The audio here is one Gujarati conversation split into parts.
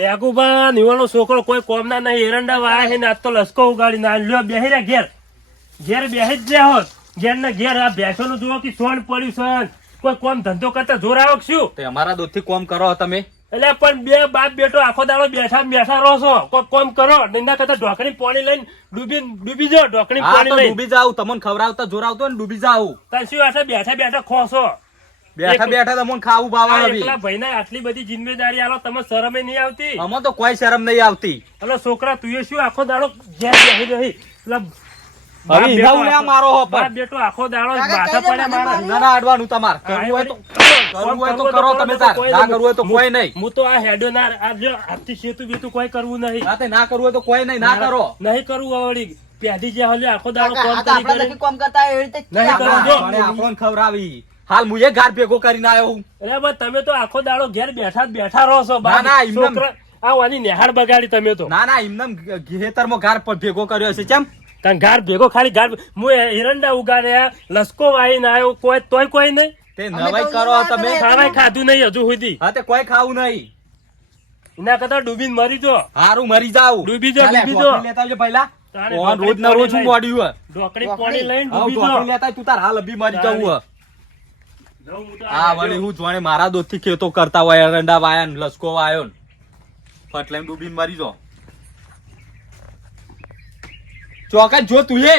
બેગુબા નિવાનો છોકરો કોઈ કોમ ના નહીં એરંડા વાયા છે ને આજ તો લસકો ઉગાડી ના લ્યો બેહી રહ્યા ઘેર ઘેર બેહી જ રહ્યા હોત ઘેર ને ઘેર આ ભેંસો નું જુઓ કે સોન પડ્યું છે કોઈ કોમ ધંધો કરતા જોર આવ્યો શું તે અમારા દૂધથી કોમ કરો તમે એટલે પણ બે બાપ બેટો આખો દાડો બેઠા રહો છો કોઈ કોમ કરો નિંદા કરતા ઢોકણી પાણી લઈને ડૂબી જાઓ ઢોકણી પાણી લઈને ડૂબી જાવ તમને ખવડાવતા જોર આવતો ને ડૂબી જાવ તાર શું આશે બેઠા ખોસો બેઠા તમને ખાવું બાવા એકલા ભાઈને આટલી બધી જિમ્મેદારી આલો તમે શરમે નહીં આવતી આમાં તો કોઈ શરમ નહીં આવતી એટલે છોકરા તું શું આખો દાડો ઘેર બેહી રહી બેટો આખો દાડો માથા પડે મારા ના અડવાનું તમાર કરવું હોય તો કરો તમે તાર ના કરવું હોય તો કોઈ નહીં હું તો આ હેડો ના આજથી સેતુ બેતું કોઈ કરવું નહીં ના કરવું હોય તો કોઈ નહીં ના કરો નહીં કરવું વળી પેઢી જે હલે આખો દાડો કોમ કરતા એવી રીતે નહીં કરવું કોણ ખવડાવી હાલ હું એ ઘર ભેગો કરીને આવ્યો હું અરે બસ તમે તો આખો દાડો ઘેર બેઠા રહો છો છોકરા આવાની નિહાળ બગાડી તમે તો ના એમને ખેતરમાં ઘર ભેગો કર્યો છે કેમ ઘર ભેગો ખાલી હું એરંડા ઉગાડ્યા લસકો વાઈને આવ્યો કોઈ નહીં તે નવાઈ કરો તમે ખાવાય ખાધું નહીં હજુ સુધી હા તે કોઈ ખાવું નહીં એના કરતા ડૂબીને મરી જો હારું મરી જાવ ડૂબી જો લેતા આવજો પહેલા રોજ ના રોજ હું મોડ્યું ઢોકળી પાણી લઈને ડૂબી જો લેતા તું તાર હાલ અભી મરી જવું હા વળી હું જોણે મારા દોસ્ત થી ખેતો કરતા હોય એરંડા વાયા ને લસકો વાયો ને ફટલાઈ ડૂબીને મરી જો ચોકન જો તું એ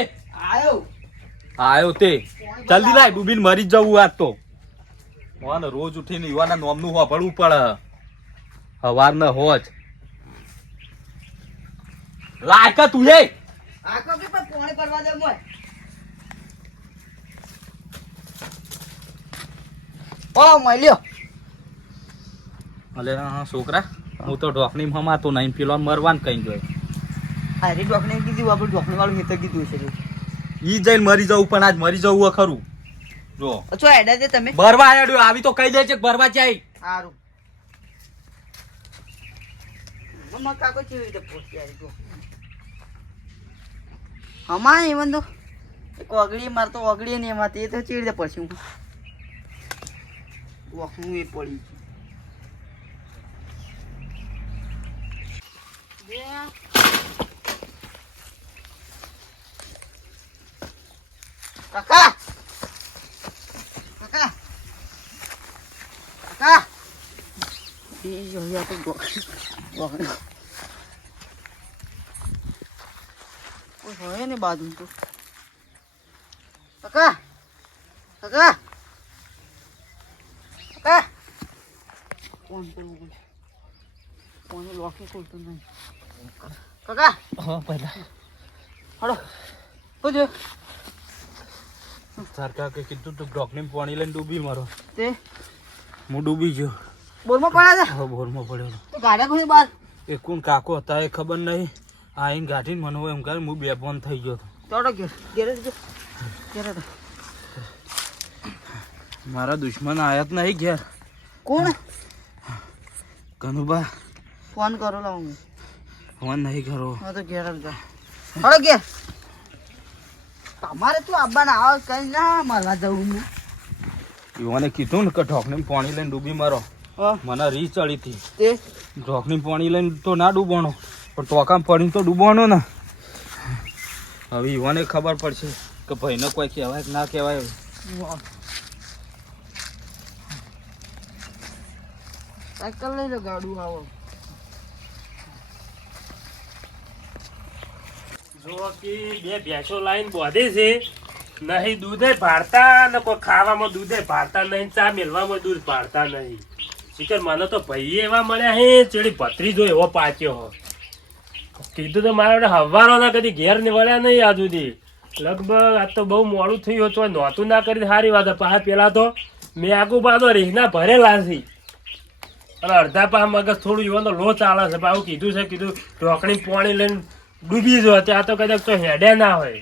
આયો તે જલ્દી લાય ડૂબીને મરી જવું આજ તો મોન રોજ ઉઠીને યુવાના નોમનું હોભળવું પડે હવાર ન હોજ લાયકા તું એ આકો કે પાણી પડવા દે મોય ઓ મળ્યો અલે હા છોકરા હું તો ઢોકણી હમાતો નહીં પેલો મરવાન કઈ ગયો અરે ડોકને કીધું આપણે ડોકને વાળું હેતર કીધું છે ઈ જઈને મરી જવું પણ આજ મરી જવું ખરું જો અચ્છો એડા દે તમે બરવા આડ્યો આવી તો કહી દે છે બરવા જાય સારું મમ્મા કાકો કેવી રીતે પોસ્ટ યાર તો હમા એવન તો એક ઓગળી માર તો ઓગળી ને એમાં તે તો ચીડ રીતે પડશું વખનું એ પડી કાકા કાકા કાકા એ જો યા તો ગોખણ ઓ હોય ને બાજુ તો કાકા કાકા કાકા કોણ લોકી ખોલતો નહીં કાકા હા પહેલા હડો પૂછ્યો સરકાર કે કીધું તું ઢોકણી પાણી લઈને ડૂબી મારો તે હું ડૂબી ગયો બોરમાં પડ્યા છે હા બોરમાં પડ્યો તો ગાડા કોઈ બાર એ કોણ કાકો હતા એ ખબર નહીં આઈને ગાઢીને મને એમ કરે હું બેભાન થઈ ગયો તોડો ઘેરે જો ઘેરે તો મારા દુશ્મન આયા જ નહીં ઘેર કોણ કનુબા ફોન કરો લાવ હું ફોન નહીં કરો હા તો ઘેર જ હળો ઘેર તમારે તું આબાના આવ કઈ ના મારવા જવું હું એને કીધું ને કે ઢોકણી પાણી લઈને ડૂબી મારો મને રી ચડી હતી તે ઢોકણી પાણી લઈને તો ના ડૂબવાનો પણ ટોકામાં પડીને તો ડૂબવાનો ને હવે યુવાને ખબર પડશે કે ભાઈને કોઈ કહેવાય કે ના કહેવાય સાયકલ લઈ લો ગાડું આવો જો કે બે ભેંસો લાઈન બોધે છે નહીં દૂધે ભાડતા ને કોઈ ખાવામાં દૂધે ભાડતા નહીં ચા મેલવામાં દૂધ ભાડતા નહીં શીખર મને તો ભાઈ એવા મળ્યા હે ચેડી ભત્રીજો એવો પાચ્યો હો કીધું તો મારા હવારો ના કદી ઘેર ને વળ્યા નહીં આ સુધી લગભગ આજ તો બહુ મોડું થયું હતું નહોતું ના કરી સારી વાત પાછા પેલા તો મેં આગુ બાજુ રીંગણા ભરેલા છે અને અડધા પા મગજ થોડું યુવાનો લો ચાલે છે આવું કીધું છે કીધું ઢોકણી પાણી લઈને ડૂબી જો ત્યાં તો કદાચ તો હેડે ના હોય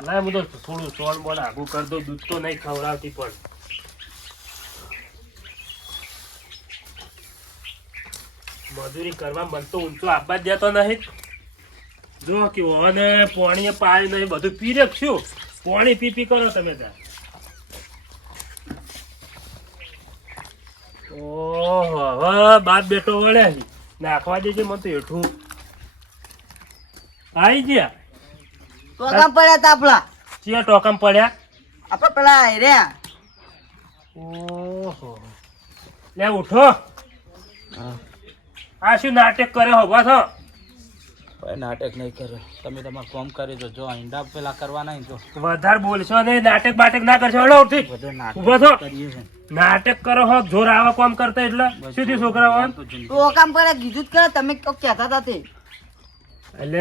ના હું તો થોડું સોન બોલ આગું કરી દઉં દૂધ તો નહીં ખવડાવતી પણ મજૂરી કરવા મન તો ઊંચો આપવા જ દેતો નહીં જો કે ઓને પાણી પાણી નહીં બધું પી રખશું પાણી પી કરો તમે ત્યાં ઓહો હવે બાપ બેટો વળ્યા છે નાખવા દેજે મને તો હેઠું આવી ગયા ટોકા પડ્યા તા આપડા ચિયા ટોકમ પડ્યા આપડે પેલા રહ્યા ઓહો લે ઉઠો આ શું નાટક કરે હોભા છો કોઈ નાટક નહીં કરે તમે તમારું કામ કરી દો જો ઈંડા પેલા કરવાના જો વધારે બોલશો ને નાટક બાટક ના કરશો હળો ઉઠી બધે ઉભો થો કરીએ છે નાટક કરો હો જોર આવા કામ કરતા એટલે શું થયું છોકરાઓ ટોકા પડ્યા કીધું જ કરે તમે તો કહેતા હતા તે એટલે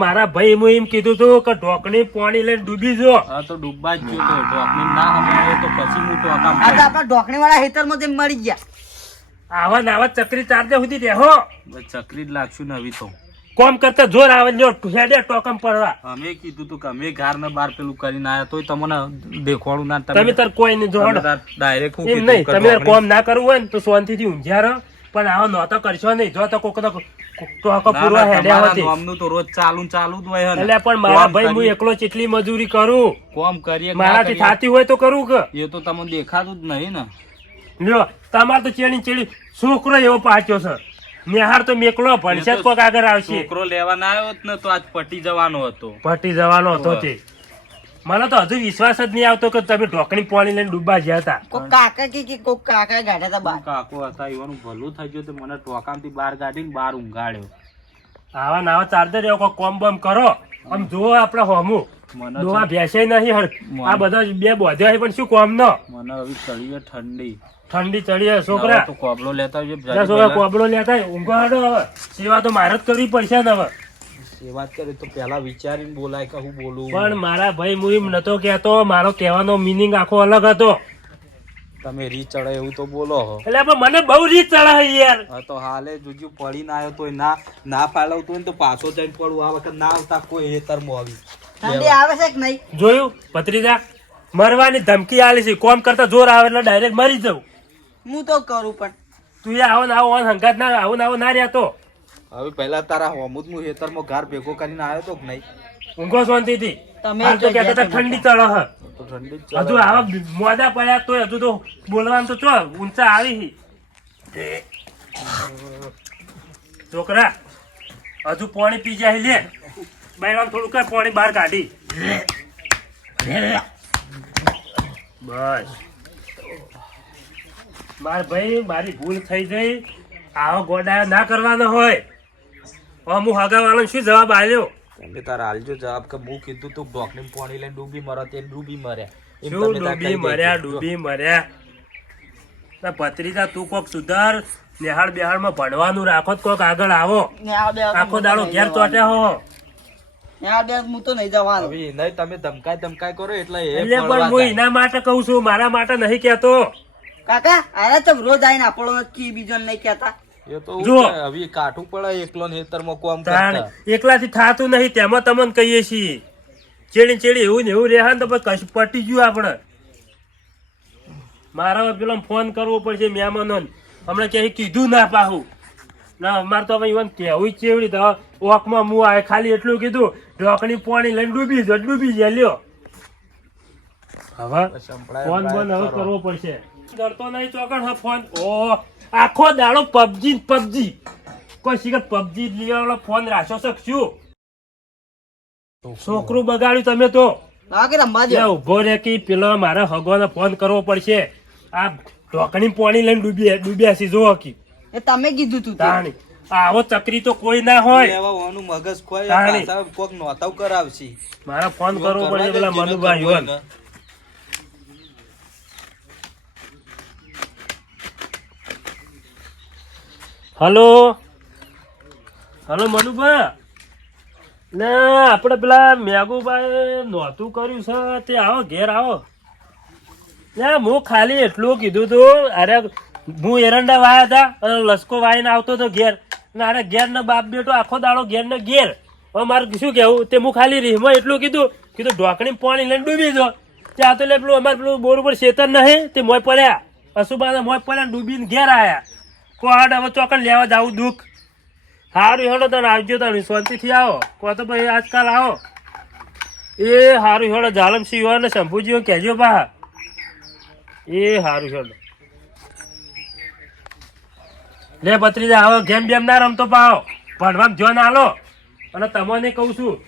મારા ભાઈ હું એમ કીધું તું કે ઢોકણી પાણી લઈને ડૂબી જો હા તો ડૂબવા જ ગયો તો ઢોકણી ના હમાયો તો પછી હું ટોકા આ તો આપડા ઢોકણી વાળા ખેતરમાં તેમ મળી ગયા આવા નાવા ચકરી ચારદે સુધી રહેહો ચકરી જ લાગશું ને હવે તો કોમ કરતા જોર આવે જો હેડે ટોકમ પડવા અમે કીધું તું કે અમે ઘર ને બાર પેલું કરીને આયા તોય તમને દેખવાડું ના તમે તાર કોઈ નહીં જોડો ડાયરેક્ટ એમ નહીં તમે તાર કોમ ના કરવું હોય ને તો શાંતિથી ઊંઘ્યા રહો પણ આવો નહોતો કરશો નહીં જો તો કોક ટોકો પૂરવા હેડ્યા હોતી અમનું તો રોજ ચાલુ જ હોય હે ને. એટલે પણ મારા ભાઈ હું એકલો ચેટલી મજૂરી કરું કોમ કરીએ મારાથી થાતી હોય તો કરું કે એ તો તમને દેખાતું જ નહીં ને લ્યો તમારે તો ચેડી છોકરો એવો પાછો છે નિહાર તો મેકલો ભણશે કોક આગળ આવશે છોકરો લેવા ના આવ્યો ને તો આજ પટી જવાનો હતો પટી જવાનો હતો તે મને તો હજુ વિશ્વાસ જ નહીં આવતો કે તમે ઢોકણી પાણી લઈને ડૂબા ગયા હતા કોક કાકા કે કોક કાકા ગાઢ્યા હતા બાર કાકો હતા એવાનું ભલું થઈ ગયું તો મને ટોકામથી બહાર કાઢીને બહાર ઊંઘાડ્યો આવા નાવા ચાર્જર એવો કોઈ કોમ બોમ કરો આમ જુઓ આપડે હોમું મને દોવા ભેસે નહીં આ બધા બે બોધ્યો હોય પણ શું કોમ નો મને હવે ચડીએ ઠંડી ચડી છોકરા તો કોબલો લેતા આવજો છોકરા કોબડો લેતા ઊંઘો હાડો હવે સેવા તો મારે જ કરવી પડશે ને હવે વાત કરી તો પેલા વિચારીને બોલાય કે હું બોલું પણ મારા ભાઈ હું એમ નતો કહેતો મારો કહેવાનો મિનિંગ આખો અલગ હતો તમે રી ચડે એવું તો બોલો હો એટલે પણ મને બહુ રીત ચડે યાર હા તો હાલે જોજો પડીને આવ્યો તોય ના ફાળવતો હોય ને તો પાછો જઈને પડવું આ વખત ના આવતા કોઈ હેતરમાં આવી ઠંડી આવે છે કે નહીં જોયું ભત્રીજા મરવાની ધમકી આલી છે કોમ કરતા જોર આવે એટલે ડાયરેક્ટ મરી જવું હું તો કરું પણ તું એ આવો ને આવો હંગાત ના આવો ને આવો ના રહ્યા તો હવે પહેલા તારા હોમુદ હું હેતરમાં ઘર ભેગો કરીને આવ્યો તો કે નહીં ઊંઘો શાંતિથી તમે હાલ તો કહેતા હતા ઠંડી ચડે હ તો ઠંડી જ હજુ આવા મોડા પડ્યા તોય હજુ તો બોલવાનું તો ચો ઊંચા આવી છોકરા હજુ પાણી પી જાય લે બાયરામ થોડું કર પાણી બહાર કાઢી બસ માર ભાઈ મારી ભૂલ થઈ ગઈ આવો ગોડા ના કરવાનો હોય હું હગાવાળાને શું જવાબ આલ્યો તમે તારા હાલજો જવાબ કે હું કીધું તું ઢોકણી પાણી લઈને ડૂબી મરો તે ડૂબી મર્યા એમ શું તમે તાર કહી ડૂબી દેજો. મર્યા ભત્રીજા તું કોક સુધાર નિહાળ બિહાળમાં ભણવાનું રાખો તો કોક આગળ આવો ને આ બે આખો દાડો ઘેર ચોટ્યા હો ને આ બે હું તો નહીં જવાનું હવે નહીં તમે ધમકાય કરો એટલે એ એટલે ફળવા પણ હું જાય. એના માટે કઉ છું મારા માટે નહીં કેતો કાકા આયા તો રોજ આવીને આપણો કી બીજો નહીં કહેતા એ તો જો. હું કે હવે કાઠું પડે એકલો ને હેતરમાં કોમ તાણ કરતા એકલાથી થાતું નહીં તેમાં તમને કહીએ છીએ ચેડી એવું ને એવું રહે ને તો પછી કશું પટી ગયું આપણે મારા પેલો ફોન કરવો પડશે મહેમાનો હમણાં ક્યાંય કીધું ના પાહું ના અમારે તો હવે ઈવન કહેવું જ ચેવડી તો ઓકમાં મું આવે ખાલી એટલું કીધું ઢોકણી પાણી લઈને ડૂબી જાય લ્યો હવે સંભળાય ફોન બંધ હવે કરો. કરવો પડશે ડરતો નહીં ચોકડ હા ફોન ઓ આખો દાડો પબજી કોઈ શીખર પબજી લેવાનો ફોન રાખ્યો છે શું છોકરું બગાડ્યું તમે તો લાવો કે રમવા દો ત્યાં ઉભો રે કે પેલો મારે હગવાનો ફોન કરવો પડશે આ ઢોકણી પાણી લઈને ડૂબ્યા છે જો કી એ તમે કીધું તું તે. તાણી આવો ચકરી તો કોઈ ના હોય લેવા વાનું મગજ ખોય તાણી. પાછા કોક નોતાવ કરાવશે મારે ફોન કરવો પડશે પેલા મનુભાઈ હોય ને. હલો મનુભા ને આપણે પેલા મેઘુભાઈ નોતું કર્યું છે તે આવો ઘેર આવો ને હું ખાલી એટલું કીધું તું અરે હું એરંડા વાયા હતા અને લસકો વાઈને આવતો હતો ઘેર ને અરે ઘેર ને બાપ બેટો આખો દાડો ઘેર ને ઘેર હવે મારે શું કેવું તે હું ખાલી રીહમાં એટલું કીધું ઢોકણી પાણી લઈને ડૂબી દો ત્યાં તો પેલું અમારે પેલું બોર ઉપર શેતર નહીં તે મોય પડ્યા અશુબાના મોય પડ્યા ડૂબીને ઘેર આયા કોહાડ હવે ચોકન લેવા જાવું દુઃખ સારું હેડો તને આવજો તને શાંતિથી આવો કો તો ભાઈ આજકાલ આવો એ સારું હેડો જાલમસિંહ ને શંભુજીઓ કહેજો પા એ સારું હેડો લે ભત્રીજા હવે ગેમ બેમ ના રમતો પાવ ભણવામાં જો ના આલો અને તમને કહું છું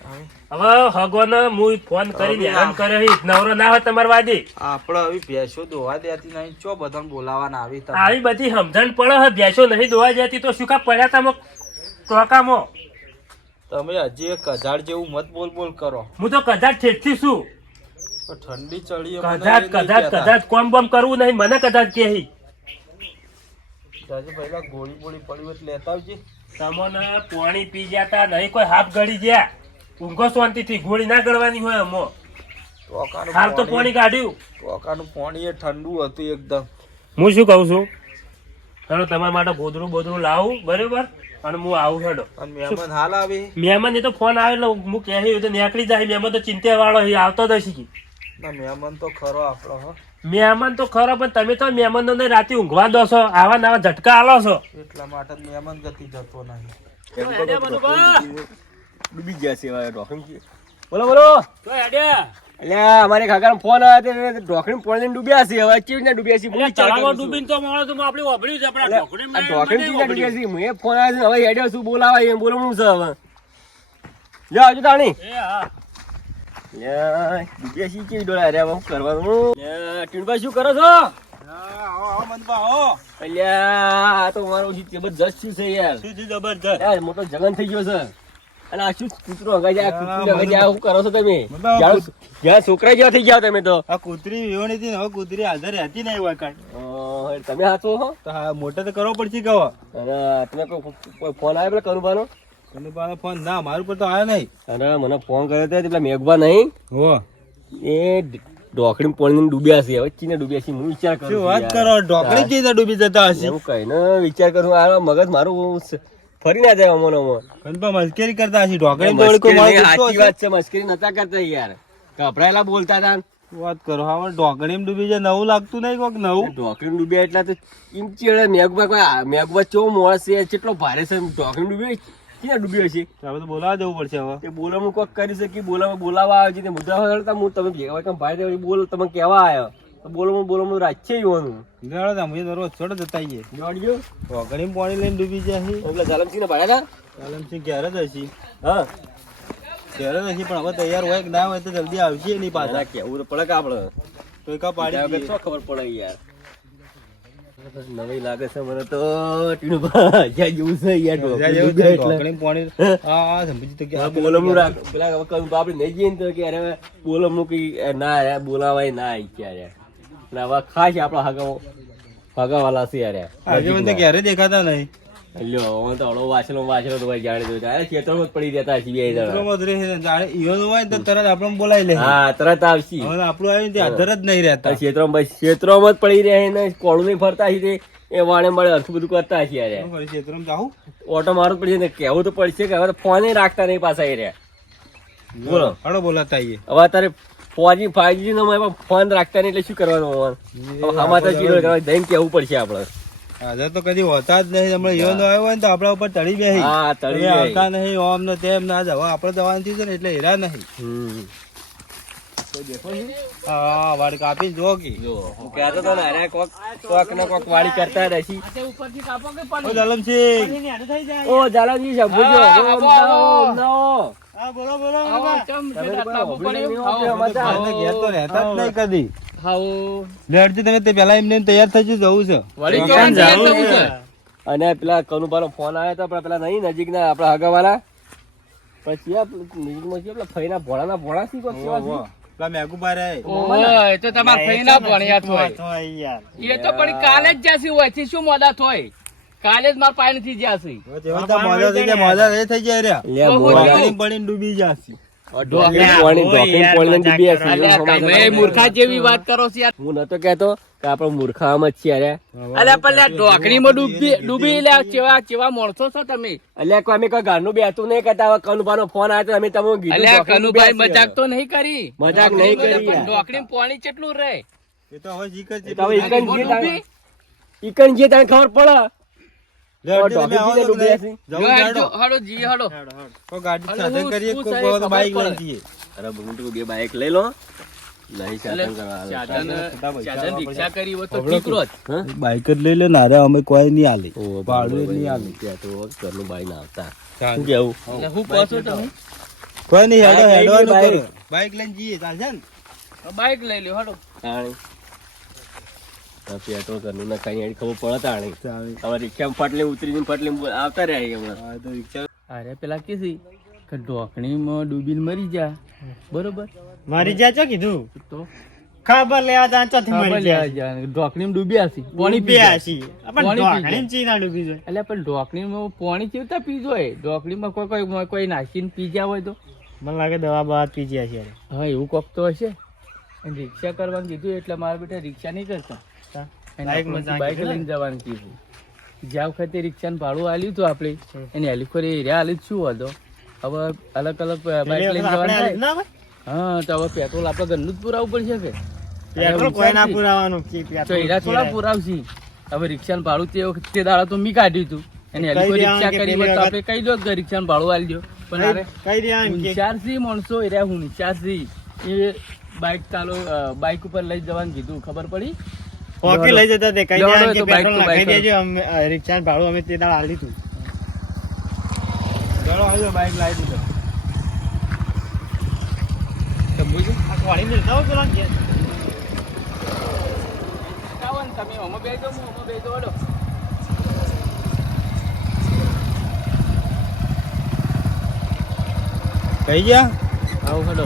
હવે હગોને હું ફોન કરીને હેરાન કર્યો હી. નવરો ના હોય તમાર વાદી આપડે હવે ભેંસો દોવા દેતી નહીં ચો બધાને બોલાવાના આવી તમે આવી બધી સમજણ પડે હે ભેંસો નહીં દોવા જતી તો શું કા પડ્યા તમે ટોકામાં તમે હજી એક કજાડ જેવું મત બોલ બોલ કરો હું તો કદાચ ઠેઠથી છું પણ ઠંડી ચડી કદાચ કોમ બોમ કરવું નહીં મને કદાચ કે હી. પહેલા ગોળી બોળી પડી હોય તો લેતા આવજે તમને પાણી પી જતા નહીં કોઈ હાફ ગળી ગયા ઊંઘો શાંતિથી ગોળી ના ગળવાની હોય અમો હાલ તો પાણી કાઢ્યું ટોકાનું પાણી એ ઠંડુ હતું એકદમ હું શું કહું છું હેડો તમારા માટે ગોદરું બોદરું લાવું બરોબર અને હું આવું હેડો અને મહેમાન હાલ આવે મહેમાન એ તો ફોન આવે એટલે હું કહે તો નીકળી જાય મહેમાન તો ચિંતા વાળો આવતો જ શીખી ના મહેમાન તો ખરો આપણો હો મહેમાન તો ખરો પણ તમે તો મહેમાન ને રાતે ઊંઘવા દો છો આવા નવા ઝટકા આલો છો એટલા માટે જ મહેમાન ગતિ જતો નહીં ડૂબી ગયા છે હવે ઢોકળી બોલો બોલો એટલે અમારે કાકા ફોન આવ્યો તો ઢોકળી પોણી ડૂબ્યા છે હવે કેવી રીતના ડૂબ્યા છે ડૂબીને તો માણસ આપણે વાપર્યું છે આ ઢોકળી કેવી ડૂબ્યા છે મેં ફોન આવ્યો છે હવે હેડ્યો શું બોલાવા એમ બોલવાનું છે હવે લે આવજો તાણી ડૂબ્યા છે કેવી ડોળા અરે શું કરવાનું ટીણભાઈ શું કરો છો અલ્યા તો મારો જબરજસ્ત શું છે યાર યાર મોટો જગન થઈ ગયો છે અને આ શું કૂતરો હગાઈ જાય કૂતરી હગાઈ જાય શું કરો છો તમે જ્યાં છોકરા જેવા થઈ ગયા તમે તો આ કૂતરી વિહોણી હતી ને હવે કૂતરી હાજર રહેતી નહીં હોય કાંઈ તમે હાથો હો તો હા મોટા તો કરવો પડશે કહો અને તમે કોઈ ફોન આવ્યો પેલા કનુભાનો કનુભાનો ફોન ના મારું પર તો આવ્યો નહીં અરે મને ફોન કર્યો હતો પેલા મેઘભા નહીં હો એ ઢોકળી પોણી ડૂબ્યા છે હવે ચીને ડૂબ્યા છે હું વિચાર કરું શું વાત કરો ઢોકળી ચીને ડૂબી જતા હશે હું કહીને વિચાર કરું આ મગજ મારું ફરી ના જાય અમોનો કનુભા મસ્કરી કરતા હશે ઢોકળી સાચી વાત છે મસ્કરી નતા કરતા યાર ગભરાયેલા બોલતા હતા વાત કરો હા ઢોકળી ડૂબી જાય નવું લાગતું નહીં કોક નવું ઢોકળી ડૂબ્યા એટલા તો એમ ચેડે મેઘભા ચો મોણસ છે કેટલો ભારે છે ઢોકળી ડૂબ્યો ક્યાં ડૂબ્યો છે હવે તો બોલાવા જવું પડશે હવે એ બોલાવું કોક કરી શકી બોલાવા આવે છે મુદ્દા હતા હું તમે ભેગા હોય ભાઈ બોલ તમે કેવા આવ્યો તો બોલો રાજ્ય યુવાનું છોડ જતા જોડજો ઢોકળી પાણી લઈને ડૂબી જાય એટલે જાલમસિંહ ને ભાડ્યા આલમસિંહ ઘેર જ હશે હા ઘેર જ હશે પણ હવે તૈયાર હોય કે ના હોય તો જલ્દી આવશે નહીં પાછા કેવું તો પડે કે આપડે તો કા પાડી શું ખબર પડે યાર નવી લાગે છે મને તો ટીણુભા જ્યાં જેવું છે યાર ઢોકળી પાણી હા સમજી તો કે બોલમનું રાખ પેલા આપણે નહીં જઈએ ને તો કે અરે બોલમનું કઈ ના યાર બોલાવાય ના ક્યારે હવે ખાસ આપડા હગાવાલા છે યાર આજે મને ક્યારે દેખાતા નહીં લ્યો તો હળો વાંચલો તો ભાઈ જાણે દો ખેતરમાં પડી જતા છીએ હોય તો તરત આપણે બોલાવી લે હા તરત આવશી હવે આપણું આવ્યું તે હાજર જ નહીં રહેતા ક્ષેત્રમાં જ પડી રહે ને કોળું નહીં ફરતા છે એ વાણે મળે અર્થું બધું કરતા છે યાર ક્ષેત્રમાં જાઉં ઓટો મારવું પડશે ને કેવું તો પડશે કે હવે ફોને રાખતા નહીં પાછા એ રહ્યા બોલો હળો બોલાતા આવીએ હવે અત્યારે 4G નો ફોન રાખતા નહીં એટલે શું કરવાનું આમાં તો જઈને કેવું પડશે આપડે હાજર તો કદી હોતા જ નહીં હમણાં યો આવ્યો હોય ને તો આપડા ઉપર તળી બે આવતા નહીં ઓમ ને તેમ ના જ હવે આપડે જવાનું થયું છે ને એટલે હેરા નહીં હા વાડી કાપી જો કે કહેતો તો ને કોક ને કોક વાડી કરતા રહેશી જાલમસિંહ ઓ જાલમજી સાહેબ બોલો બોલો ઘેર તો રહેતા જ નહીં કદી તમે પેલા એમને તૈયાર થઈ જવું છે અને પેલા કનુભાનો ફોન આવ્યો તો પેલા નહીં નજીક ના આપડા હગાવાલા પછી નજીકમાં છે પેલા ફઈના ભોળા શી પેલા મેઘુભાઈ રે એ તો તમારા ફઈના ભણ્યા થોય એ તો પણ કાલે જ જાસી હોય છે શું મોડા થોય કાલે જ માર પાય નથી જાસી મોજા થઈ જાય ડૂબી જશે મૂર્ખા જેવી વાત કરો છો હું નતો કેતો કે આપડે મૂર્ખામાં જ છીએ ઢોકળીમાં ડૂબી ચેવા માણસો છો તમે અલ્યા અમે કોઈ ઘરનું બેઠું નહીં કરતા કનુભાનો ફોન આવ્યો તો અમે તમને કીધું કનુભાઈ મજાક તો નહીં કરી મજાક નહીં કરી ઢોકળી પાણી કેટલું રહે એ તો હવે જીકર ઈકણ જે તને ખબર પડે બાઈક લઈ જઈએ બે બાઈક લઈ લો નહીં એટલે શાસન કરવા આવે. સાધન રિક્ષા કરી હોય તો ઠીક રોજ. બાઈક જ લઈ લે ને અરે અમે કોઈ નહીં આલી ઓહો, ભાડું બરાબર. નહીં આલે. ત્યાં તો ઘરનું બાઈ ના આવતા. શું કેવું? એટલે હું કહો છો તમે? કોઈ નહીં હેડો બાઈક લઈ હેડવાનું બાઈક. કરો. બાઈક લઈને જઈએ ચાલશે ને બાઈક લઈ લ્યો હાલો. તાણી. આ પેટ્રોલ ઘરનું ના ખાઈ એની ખબર પડે તાણી. ચાલે. હવે રિક્ષામાં ફટલે ઉતરીને ફટલે આવતા રહ્યા અહીં હમણાં. હા તો રિક્ષા અરે પેલા કીધી કે ઢોકણીમાં ડૂબીને મરી જા બરોબર મારી જ્યાં ચો કીધું તો ખબર લેવા તા ચોથી ખબર મરી લેવા ગયા જા. ઢોકણીમાં ડૂબ્યા છે પાણી પી ડૂબ્યા જાય. છીએ. પણ પાણી પી ઢોકળીમાં જાય. ચી ના ડૂબી જાય એટલે પણ ઢોકણીમાં પાણી કેવતા પીજો હોય ઢોકણીમાં કોઈ નાખીને પી ગયા હોય તો મને લાગે દવા બવા પી ગયા છે હા એવું કોક તો હશે અને રિક્ષા કરવાનું કીધું એટલે મારા બેટા રિક્ષા નહીં કરતા એને બાઈકમાં આપણને બાઈક કીધું ને? લઈને જવાનું કીધું જ્યાં વખતે રિક્ષાનું ભાડું આલ્યું હતું આપણે એની હેલિકોપ્ટર એરિયા આલી જ શું હતો હવે અલગ અલગ બાઈક લઈને જવાનું આપણે થાય ના હોય? હા તો હવે પેટ્રોલ આપણે ઘરનું જ પુરાવવું પડશે કે પેટ્રોલ કોઈ ના પુરાવાનું કે તો પેટ્રોલ એરા થોડા પુરાવશી હવે રિક્ષાનું ભાડું તે વખતે દાડા તો મી કાઢ્યું હતું એની હેલિકો રિક્ષા કરી હોય તો આપણે કહી દો કે રિક્ષાનું ભાડું આલી દો પણ અરે કઈ દેવાનું કે હુંશિયારથી માણસો એરા હુંશિયારથી એ બાઈક ઉપર લઈ જવાનું કીધું ખબર પડી પોકી લઈ જતા તે કઈ દોડો દેવાનું કે તો બાઈક પેટ્રોલ તો બાઈક નાખી દેજો અમે રિક્ષા ભાડું અમે તે દાળ આલી તું ચલો આવજો બાઈક લાવી દીધો આ વાળી મિલતા હોય પેલા ઘેર. તમે હમો બેજો હું હમો બેજો હડો કઈ ગયા આવું હડો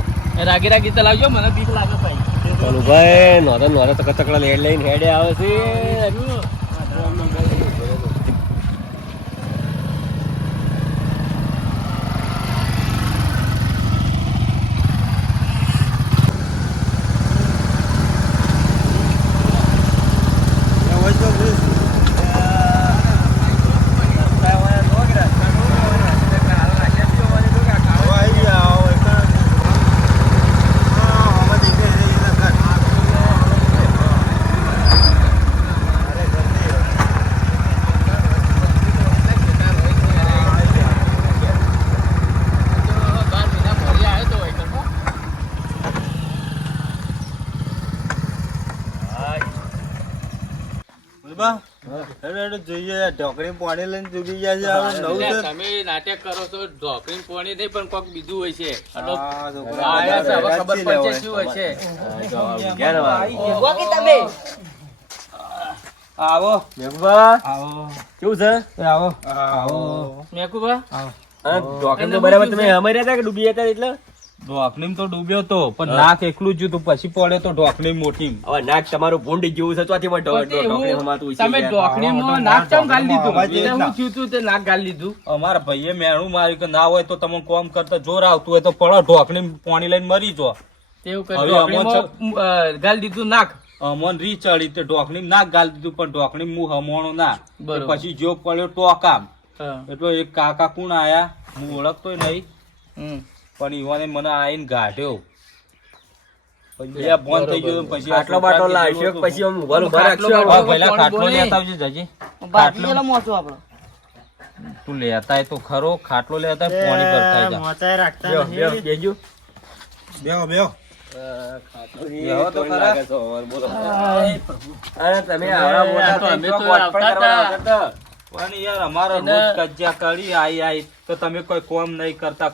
રાગી રાગી ચલાવજો મને બીક લાગે ભાઈ કનુભાઈ નોરા તકડા લેડ લઈને હેડે આવે છે. જોઈએ ઢોકળી પાણી લઈને ડૂબી ગયા છે હવે નવું છે તમે નાટક કરો છો ઢોકળી પોણી નહીં પણ કોક બીજું હોય છે હડો. હા, છોકરા. આયા છે, હવે ખબર પડશે શું હોય છે આવો મેઘુભા, આવો કેવું છે? આવો આવો મેકુબા હા, ઢોકળી તો બરાબર તમે અમાર્યા હતા કે ડૂબી હતા એટલે ઢોકણી તો ડૂબ્યો તો પણ નાક એકલું જ હતું પછી પડ્યો તો ઢોકણી મોટી હવે નાક તમારું ભૂંડ જેવું છે ચોથી માં પછી ઢોકળી હું- હમાતું છે તમે યાર. ઢોકળીમાં નાક ચમ ગાલી દીધું અવાજ જ એટલે ના. હું થયું તું તે નાક ગાલી દીધું અમારા ભાઈએ મેણું માર્યું કે ના હોય તો તમે કોમ કરતા જોર આવતું હોય તો પડો ઢોકણી પાણી લઈને મરી જો તેવું હવે કર્યું ઢોકળીમાં, ગાલી દીધું નાક અમન રી ચડી તે ઢોકણી નાક ગાલી દીધું પણ ઢોકણી મું હમણો ના બરોબર. તો પછી જો પડ્યો ટોકામ હા. એટલે એક કાકા કોણ આયા હું ઓળખતો નહીં હમ. પણ ઈવાને મને આઈને ગાઢ્યો પછી આ બંધ થઈ ગયું પછી આ આટલો બાટલો છોકરા લાવશો કીધું પછી આમ ઉભાનું ઘર ખાટલો રાખશો. હા, બાટલો પહેલા કોણ ખાટલો બોલે? લેતા આવજે જજી બાકી ગયેલો મોચો આપણો તું લેતા તો ખરો ખાટલો લેતા પાણી ભરતા જા મોચાએ રાખતા બેહો, નથી. બેહો, બેહજો. બેહો બેહો બેહો તો ખરા. લાગે છે, ઓવર બોલો. અરે તમે આવડા મોટા તો અમે થઈને તો ચોક આવતા વાટપણ કરવા હતા. આવતા હતા. પણ યાર અમારા એને- રોજ કજ્જા કરી આઈ તો તમે કોઈ કોમ નહીં કરતા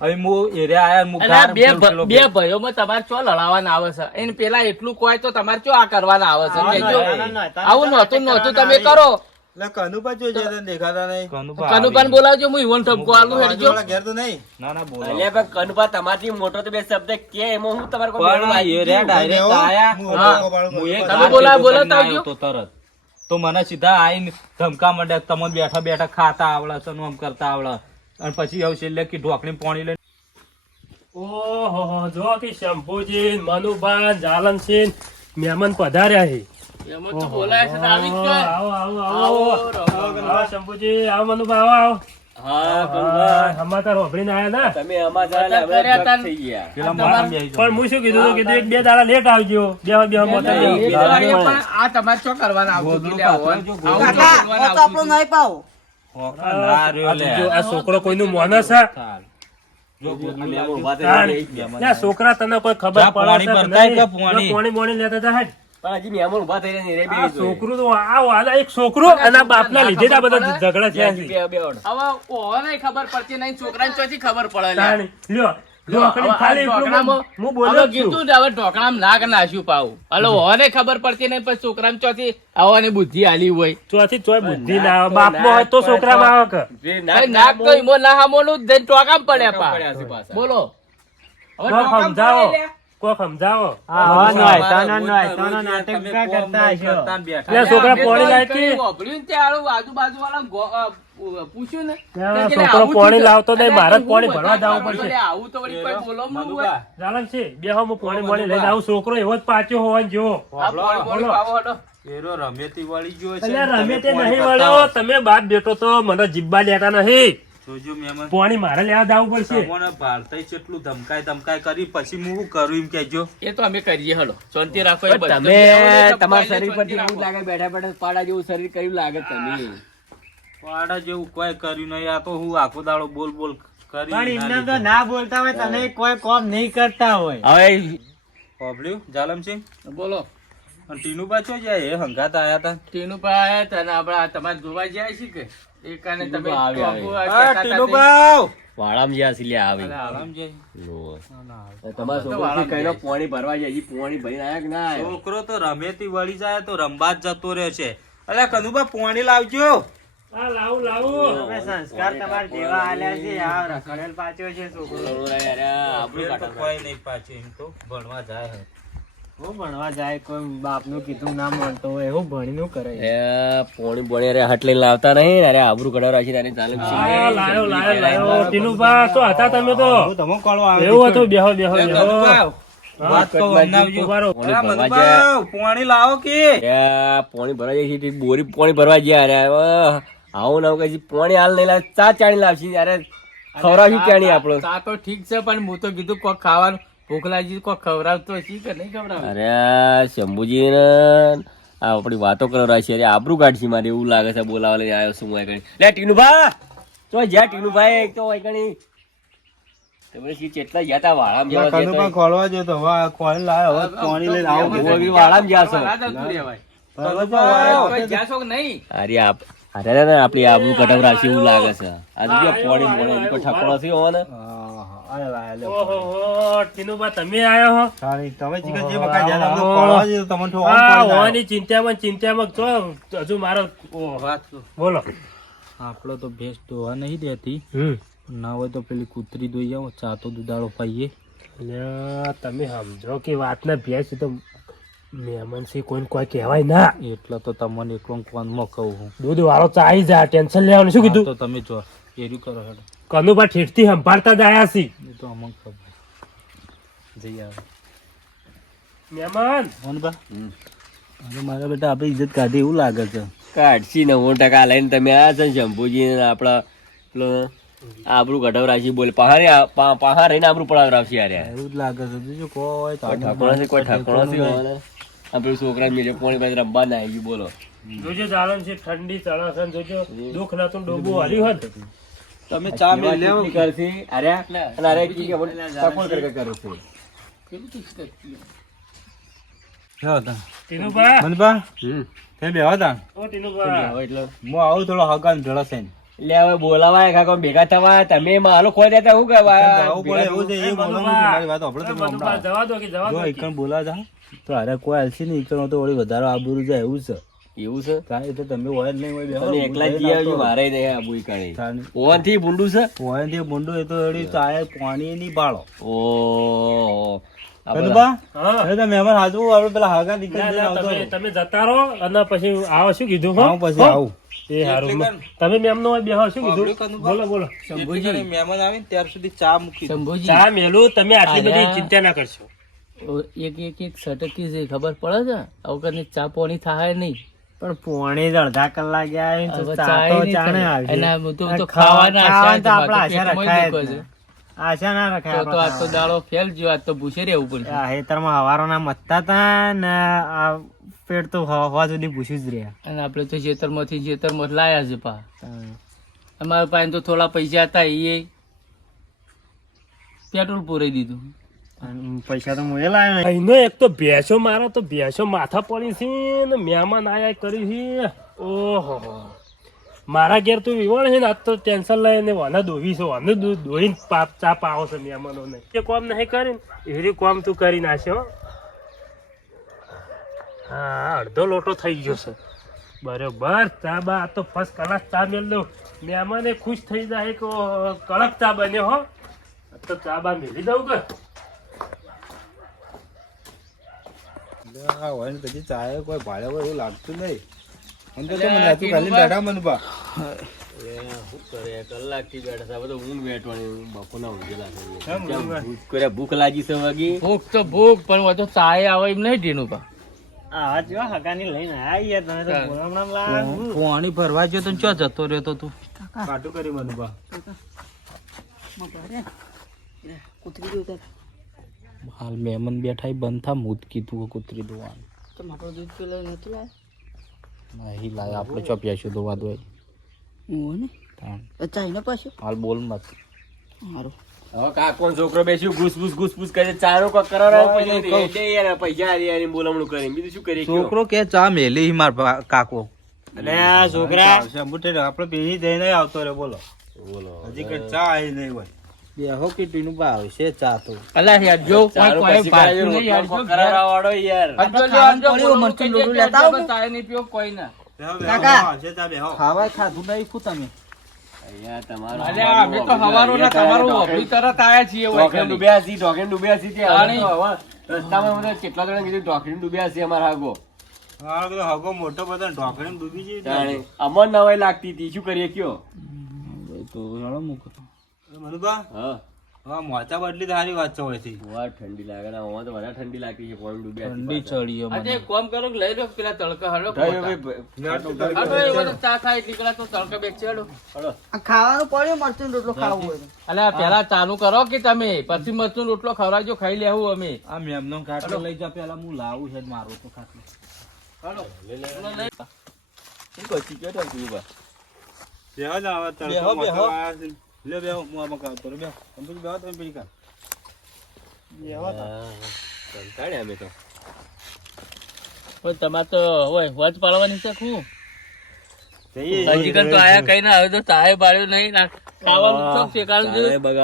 હવે હું એરિયા આયા ને હું અલા, ગાર બે પેલો બે ભાઈઓમાં તમારે ચો લડાવાના આવે છે એને પેલા એટલું કોઈ તો તમારે ચો આ કરવાના આવે છે કહેજો. આવું નહોતું તમે કરો એટલે કનુપા જો છે તને દેખાતા નહીં કનુભા કનુપાન બોલાવજો હું ઈવન ઠપકો આલું હેડજો આજુવાળા ઘેર તો નહીં ના ના બોલો અલ્યા પણ કનુભા તમારથી મોટો તો બે શબ્દ કે એમાં હું તમારે કોઈ પણ બેનું આ આવી એરિયા ગયું. ડાયરેક્ટ આયા હું હા. ઢોકો પાડું હું એ બધું. તમે બોલાવો, બોલાવો તો આવ્યો આવજો. તો તરત તો મને સીધા આઈને ધમકા માંડ્યા તમને બેઠા બેઠા ખાતા આવડે છે ને આમ કરતા આવડે અને પછી હવે છેલ્લે કે ઢોકણી પાણી લઈને ઓહો જો કે શંભુજી મનુભાઈ જાલમસિંહ મહેમાન પધાર્યા છે એમાં તો બોલાય છે તો આવી જ ઓહો, કર. આવો આવો આવો, આવો રામ. આવો શંભુજી આવો મનુભાઈ આવો હા, આવો કનુભા. સમાચાર વાપરીને આયા ના તમે અમારા બધા હવે કર્યા તા. ગપ થઈ ગયા. પેલા તમારા- માણસ બેસી જાઓ. પણ હું શું કીધું કીધું એક બે દાડા લેટ આવજો બે મોટા એ બે તો દાડા આવીએ મળે. પણ આ તમારે ચો કરવાના આવતું ગોદડું હતું લે, પાથરજો, આવું ચો કાકા કરવાના મોચો આપણો આવતું હતું. નહીં પાવો હોકા ના રહ્યો લે. આ છોકરો કોઈનું મોનસ છે ચાલ. જો મહેમાન ઊભા થઈ તાણ. ગયા. લે, છોકરા તને કોઈ ખબર જા, પડે પાણી છે કે ભરતા નહીં? કે પાણી? જો પાણી લેતા જા હેડ. પણ હજી મહેમાન ઊભા થઈ રહ્યા ને, રે આ બે જોઈ. છોકરું તો આ એક છોકરો અને આ બાપના લીધે જ આ બધા ઝઘડા થયા છે. બે ઓઢ. હવે ઓને ખબર પડતી નહીં, છોકરાને ચોથી ખબર પડે લ્યા. તાણ. લ્યો, જો આખડી ખાલી એટલું ઢોકળામાં- હું બોલ્યો હવે જ છું. કીધું ને, હવે ઢોકળામાં નાક નાખ્યું પાવું. હલો, ઓને ખબર પડતી નહીં, પછી છોકરાને ચોથી આવવાની બુદ્ધિ આલી હોય. ચોથી ચોય બુદ્ધિ ના આવે. બાપમાં હોય તો છોકરામાં આવે કે. જે અરે નાક તો ઈમો ના હામોનું જઈને ટોકામ પડ્યા પા. પડ્યા છે પાછા. બોલો હવે કોઈ ટોકામ સમજાવો, પડ્યા લ્યા. કોઈ સમજાવો. હા, નાય, તમારા તાનો રોજના નાય, તાનો રોજ નાટક તમે ક્યાં કોમ કરતા નહીં હશો? કરતા ને બેઠા. લે, છોકરા અમે પોણી તો લાવી કઈ હતી. વાપર્યું ને ત્યારે આજુબાજુવાળાને પૂછ્યું ને ત્યાં તો કે છોકરો આવું પાણી થયું. લાવતો નહીં, અરે મારે જ હું પાણી બધા ભરવા જવું કરવા પડશે. એટલે આવું તો વળી કોઈ બોલવામાં હોય. ચાલે છે બેહો હું પાણી લઈને આવું. છોકરો એવો જ પાછો હોવાનો જેવો. આ પાણી બોલો. પાવો હટો. એરો રમેતી વળી ગયો છે. અલ્યા રમે તે તમે નહીં પોણી વળ્યો. બતાવો. તમે બાપ બેટો તો મને જીબ્બા લેતા નહીં. જોજો મહેમાન. પાણી મારે લેવા જવું પડશે. તમને ભારતાઈ કેટલું ધમકાઈ કરી પછી હું શું કરું એમ કહેજો. એ તો અમે કરીએ હલો શાંતિ રાખો એ બધું. તમે તમારા પહેલે શરીર પરથી શાંતિ એવું લાગે બેઠા બેઠા પાડા જેવું શરીર કર્યું લાગે તમે. વાડા જેવું કોઈ કર્યું નહીં. આ તો હું આખો દાડો બોલ બોલ કરી પણ એમને તો ના ના બોલતા હોય તને કોઈ કોમ નહીં કરતા હોય. હવે પોબલ્યું જાલમસિંહ રાખો. બોલો અને ટીનુ પાછો જાય એ હંગાત આયા તા. ટીનુભા આયા તા ને આપડા તમારે જોવા જાય છે કે એ કારણે તમે આવે, આવે. ટોપુ આ કહેતા હતા ટીનુ તે. ભાવ વાળામાં જ્યાં છે લ્યા આવી. આરામ જાય. તમારા છોકરો કઈનો પાણી ભરવા જાય હજી પાણી ભરીને આયા કે ના આયા? છોકરો તો રમેતી વળી જાય તો રંબા જ જતો રહે છે. અલ્યા કનુભા પાણી લાવજો. હા, લાવું. તમે સંસ્કાર તમારા જેવા આલ્યા છે. આ રખડેલ પાછો છે છોકરો. અરે, આબરૂ એ તો કાઢો. કોઈ નહીં પાછું એમ તો ભણવા જાય છે. હું ભણવા જાય કોઈ બાપનું કીધું ના માનતો હોય એવું ભણીનું કરે. એ પોણી બોણી અરે હટ લઈને લાવતા નહીં. અરે આબરૂ કઢાવ રાખીને અરે ચાલે હા, લાયો. ટીનુભા, શું હતા તમે તો? હું તમે કોળો આવે એવું હતું. બેહો. એ કનુભાવ, વાત કહું સમજાવજો. ઉભા અલ્યા મધુભાવ, પાણી લાવો કે પોણી ભરવા જાય છે બોરી પોણી ભરવા ગયા અરે હવે આવું ના કઈ પોણી હાલ નહીં લાવ ચા ચાણી લાવશે અરે ખવડાવશું ચાણી આપણો. આ તો ઠીક છે પણ હું તો કીધું કોક ખાવાનું ભૂખ લાગી કોક ખવડાવતો છે કે નહીં ખવડાવ. અરે શંભુજી ને આ આપણી વાતો કરવા છે અરે આબરૂ કાઢશે મારે એવું લાગે છે બોલાવા લઈને આવ્યો શું હોય કણી. લે ટીનુભા તો જ્યાં ટીનુભાઈ એક તો હોય કણી તમે કેટલા ગયા તા વાળામાં જવા ગયા કનુભા તા? ખોલવા જો તો હવે કોણ લાવે હવે પાણી લઈને આવો હું બી વાળામાં ગયા છો. ના જતું રહેવાય. કનુભા, કોઈ જાશો કે નહીં? અરે આપડી આબરૂ કઢાવ રાખશે એવું લાગે છે આજે જો પોણી મોણે કોઈ ઠકડો થયો હોય ને ઓહો, ટીનુભા, તમે આયા હો? તમે ચીકન જે બકા જ્યાં તમને ખોલવા જો તો તમને ઠોકવા હા, પડે. હોવાની ચિંતામાં છો હજુ મારો વાત કહું. બોલો. આપણો તો ભેંસ ધોવા નહીં દેતી હમ ના હોય તો પેલી કૂતરી દોઈ જાઓ ચા તો દુધાળો પાઈએ. અલ્યા, તમે સમજો કે વાત ના ભેંસ તો મહેમાન છે કોઈને કોઈ કહેવાય ના. એટલે તો તમને એકલો કોનમાં કહું હું. દૂધ વાળો ચાઈ જા, ટેન્શન લેવાનું શું હા, કીધું? તો તમે જો એર્યું કરો હેડો. કનુભા ઠેઠથી સંભાળતા જ આયા છી. એ તો અમને ખબર. જઈ આવે મહેમાન, મોહનબા હવે મારા બેટા આપણે ઇજ્જત કાઢી એવું લાગે છે. કાઢશી 90% લઈને તમે આ છે ને શંભુજી ને આપડા પેલો આબરૂ કઢાવ રાખી બોલે પહાડ રહીને આબરૂ પડાવ રાખશે યાર એવું જ લાગે છે બીજું કોઈ તો કોઈ ઠાકોરો છે કોઈ ઠાકોરો છે હોય ને આ પેલું છોકરા મેલે પોણી પાસે રમવા ના આવી ગયું બોલો. જોજો જાલન છે ઠંડી ચડે છે ને જોજો દુઃખ નતું ડોબું હરી હોત. તમે ચા મેં લેવો કેટલી કરશે? અરે અને અરે કી કે બોલ ટકોર કરે કરે છે. કેવો હતા ટીનુભા, મનબા હમ તે બેવા તા ઓ ટીનુભા, એટલે હું આવું થોડો હગાન જળા છે એટલે હવે બોલાવાય કાકો ભેગા થવા તમે માલો ખોઈ દેતા હું જવું પડે કહેવાય એવું છે એ બોલો મારી વાત આપણે તો મનુભા, જવા દો કે જવા જો દો કે. એકણ બોલા જા તો અરે કોઈ આલસી નહીં એકણ તો વળી વધારે આબરૂ જાય એવું છે. એવું છે કારણ એ તો તમે હોય જ નહીં હોય બેહો. અને એકલા જ જઈ આવજો મારે નહીં આ બુઈ કાઢી તાણી. ઓવન થી ભૂંડું છે હોય ને તે બોંડો એ તો વળી ચાય પાણી નહીં બાળો. ઓ કનુભા હા. હવે તો મહેમાન હાજુ આપણે પેલા હાગા ના, નીકળી ના, આવતો તમે જતા રહો અને પછી આવો શું કીધું હો? આવું પછી હો? આવું. એ હારું તમે મેમનો હોય બેહો શું આપણે કીધું? કનુભા. બોલો બોલો. શંભુજી મહેમાન આવે ને ત્યાર સુધી ચા મૂકી દો. શંભુજી ચા મેલું, તમે આટલી બધી આયા. ચિંતા ના કરશો. એક સટકી છે ખબર પડે છે આ વખત ચા પાણી થાય નહીં પણ પોણી અડધા કલાક આવે ને તો હવે ચા ચા તો નહીં ચાણે થાય. આવશે. એના હું તો અને ખાવાના ખાવાનું તો આશા આપણે છે, આશા પેટમાં રખાય જ દુખે છે. ને. આશા ના રખાય તો આજ તો આપણે દાડો ફેલ જ્યો આજ તો ભૂસે રહેવું પડશે આ હેતરમાં હવારોના મથતા તા ને આ પેટ તો હવા સુધી પૂછ્યું જ રહ્યા. અને આપણે તો ખેતરમાં લાયા છે પા અમારા પાસે તો થોડા પૈસા હતા એ પેટ્રોલ પૂરાઈ દીધું. અને પૈસા તો હું એ લાવ્યો ને. અહીંનો એક તો ભેંસો મારો તો ભેંસો માથા પડી છે ને મહેમાન આયા કરી છે. ઓહો મારા ઘેર તું વિવણ છે ને આજ તો ટેન્શન લઈને વાના દોવી છે વાને દોઈને ચા પાવો છે મહેમાનોને. એ કોમ નહીં કરીને એવી કોમ તું કરી નાખ્યો. હા અડધો લોટો થઈ ગયો છે બરોબર. ચા બા આ તો ફર્સ્ટ ક્લાસ ચા મેળ દઉં મહેમાને ખુશ થઈ જાય કે કડક ચા બન્યો હો. તો ચા બા મેળી દઉં કે આ હોય ને પછી ચાય કોઈ ભાડે હોય એવું લાગતું નહીં. અંદર તો મને હતું ખાલી બેઠા મને બા. શું કરે કલાકથી બેઠા છે. હવે તો ઊંઘ બેઠવાની બપોરના ઊંઘેલા ભૂખ લાગી છે વાગી. ભૂખ તો ભૂખ પણ વધુ ચાય આવે એમ નહીં ટીનું પા. આ જો હગાની લઈને આયા તમે તો બોલામણામ લાવ્યા. પાણી ભરવા ગયો તો ચો જતો રહ્યો તો તું? કાટું કરી મને બા. કૂતરી દો તાર. હાલ મહેમાન બેઠા બંધ થા મૂત કીધું કૂતરી દોવાનું તો માટો દૂધ પેલો નતું લાય. નહીં લાય આપણે ચો પ્યાશું દોવા દો. હું ને ચાઈને પાછું હાલ બોલ મત. સારું હવે કાકો છોકરો બેસ્યું ઘૂસ કરે ચારો કોક કરાવડાવે પછી યાર પૈસા યાર બોલમણું કરીને બીજું શું કરીએ કયો? છોકરો કે ચા મેલી માર કાકો. એટલે આ છોકરા આપણે પેલી દઈને આવતો રે બોલો. બોલો હજી કઈ ચા આવી નહીં હોય. બેહો કીટીનું ભાવ છે ચા તો. અલા યાર જો ચારો પછી કરાવજો, રોટલો કોક કરાવડાવો યાર. મરચું લોટું લેતા આવો. ચાય નહીં પીવો કોઈ ના. કાકા. ખાવાય ખાધું નહીં ખું તમે. અહીંયા તમારો અલ્યા અમે તો હવારોના તમારું ઓફરી તરત આયા છીએ ઢોકળીમાં ડૂબ્યા છીએ, ઢોકળીમાં ડૂબ્યા છીએ ત્યાં. હવે તો હવે રસ્તામાં બધા કેટલા જણા કીધું ઢોકળીમાં ડૂબ્યા છીએ અમારા હાગો. હા પેલો હગો મોટો બધા ઢોકળીમાં ડૂબી જઈએ. તાણે અમર નવાઈ લાગતી હતી શું કરીએ કયો? તો હેળો મૂકો. મનુભા હા હા મોચા બદલી તારી વાત છે હોય છે. વાર ઠંડી લાગે ને આમાં તો વધારે ઠંડી લાગતી છે પોઈન્ટ ડૂબ્યા ઠંડી ચડી આજે એક કામ કરો કે લઈ લો પેલા તડકા હળો થયો ભાઈ બધું ચા ખાઈ નીકળ્યા તો તડકા બેગ ચડો. આ ખાવાનું પડ્યું મરચું રોટલો ખાવું હોય તો. અલ્યા પેલા ચાલુ કરો કે તમે પછી મરચું રોટલો ખવડાવજો ખાઈ લેવું અમે. આ મેમનો ખાટલો લઈ જા પેલા હું લાવું છે મારો તો ખાટલો. શું કરતી કયો તો તું બા? બેહો જ આવે તડકો બેહો, મોટો બેહો. આવ્યા છે. લે બેહો હું આમાં કાઢતો રહું. બેહો તમે પછી બેહો તમે પેલી કા. કંટાળ્યા અમે તો. પણ તમારે તો હોય વચ પાડવાની છે શું? જઈએ હજી કણ તો આયા કઈ ના હવે તો ચાય બાળ્યો નહીં ના ખાવાનું શોખ છે કારણ કે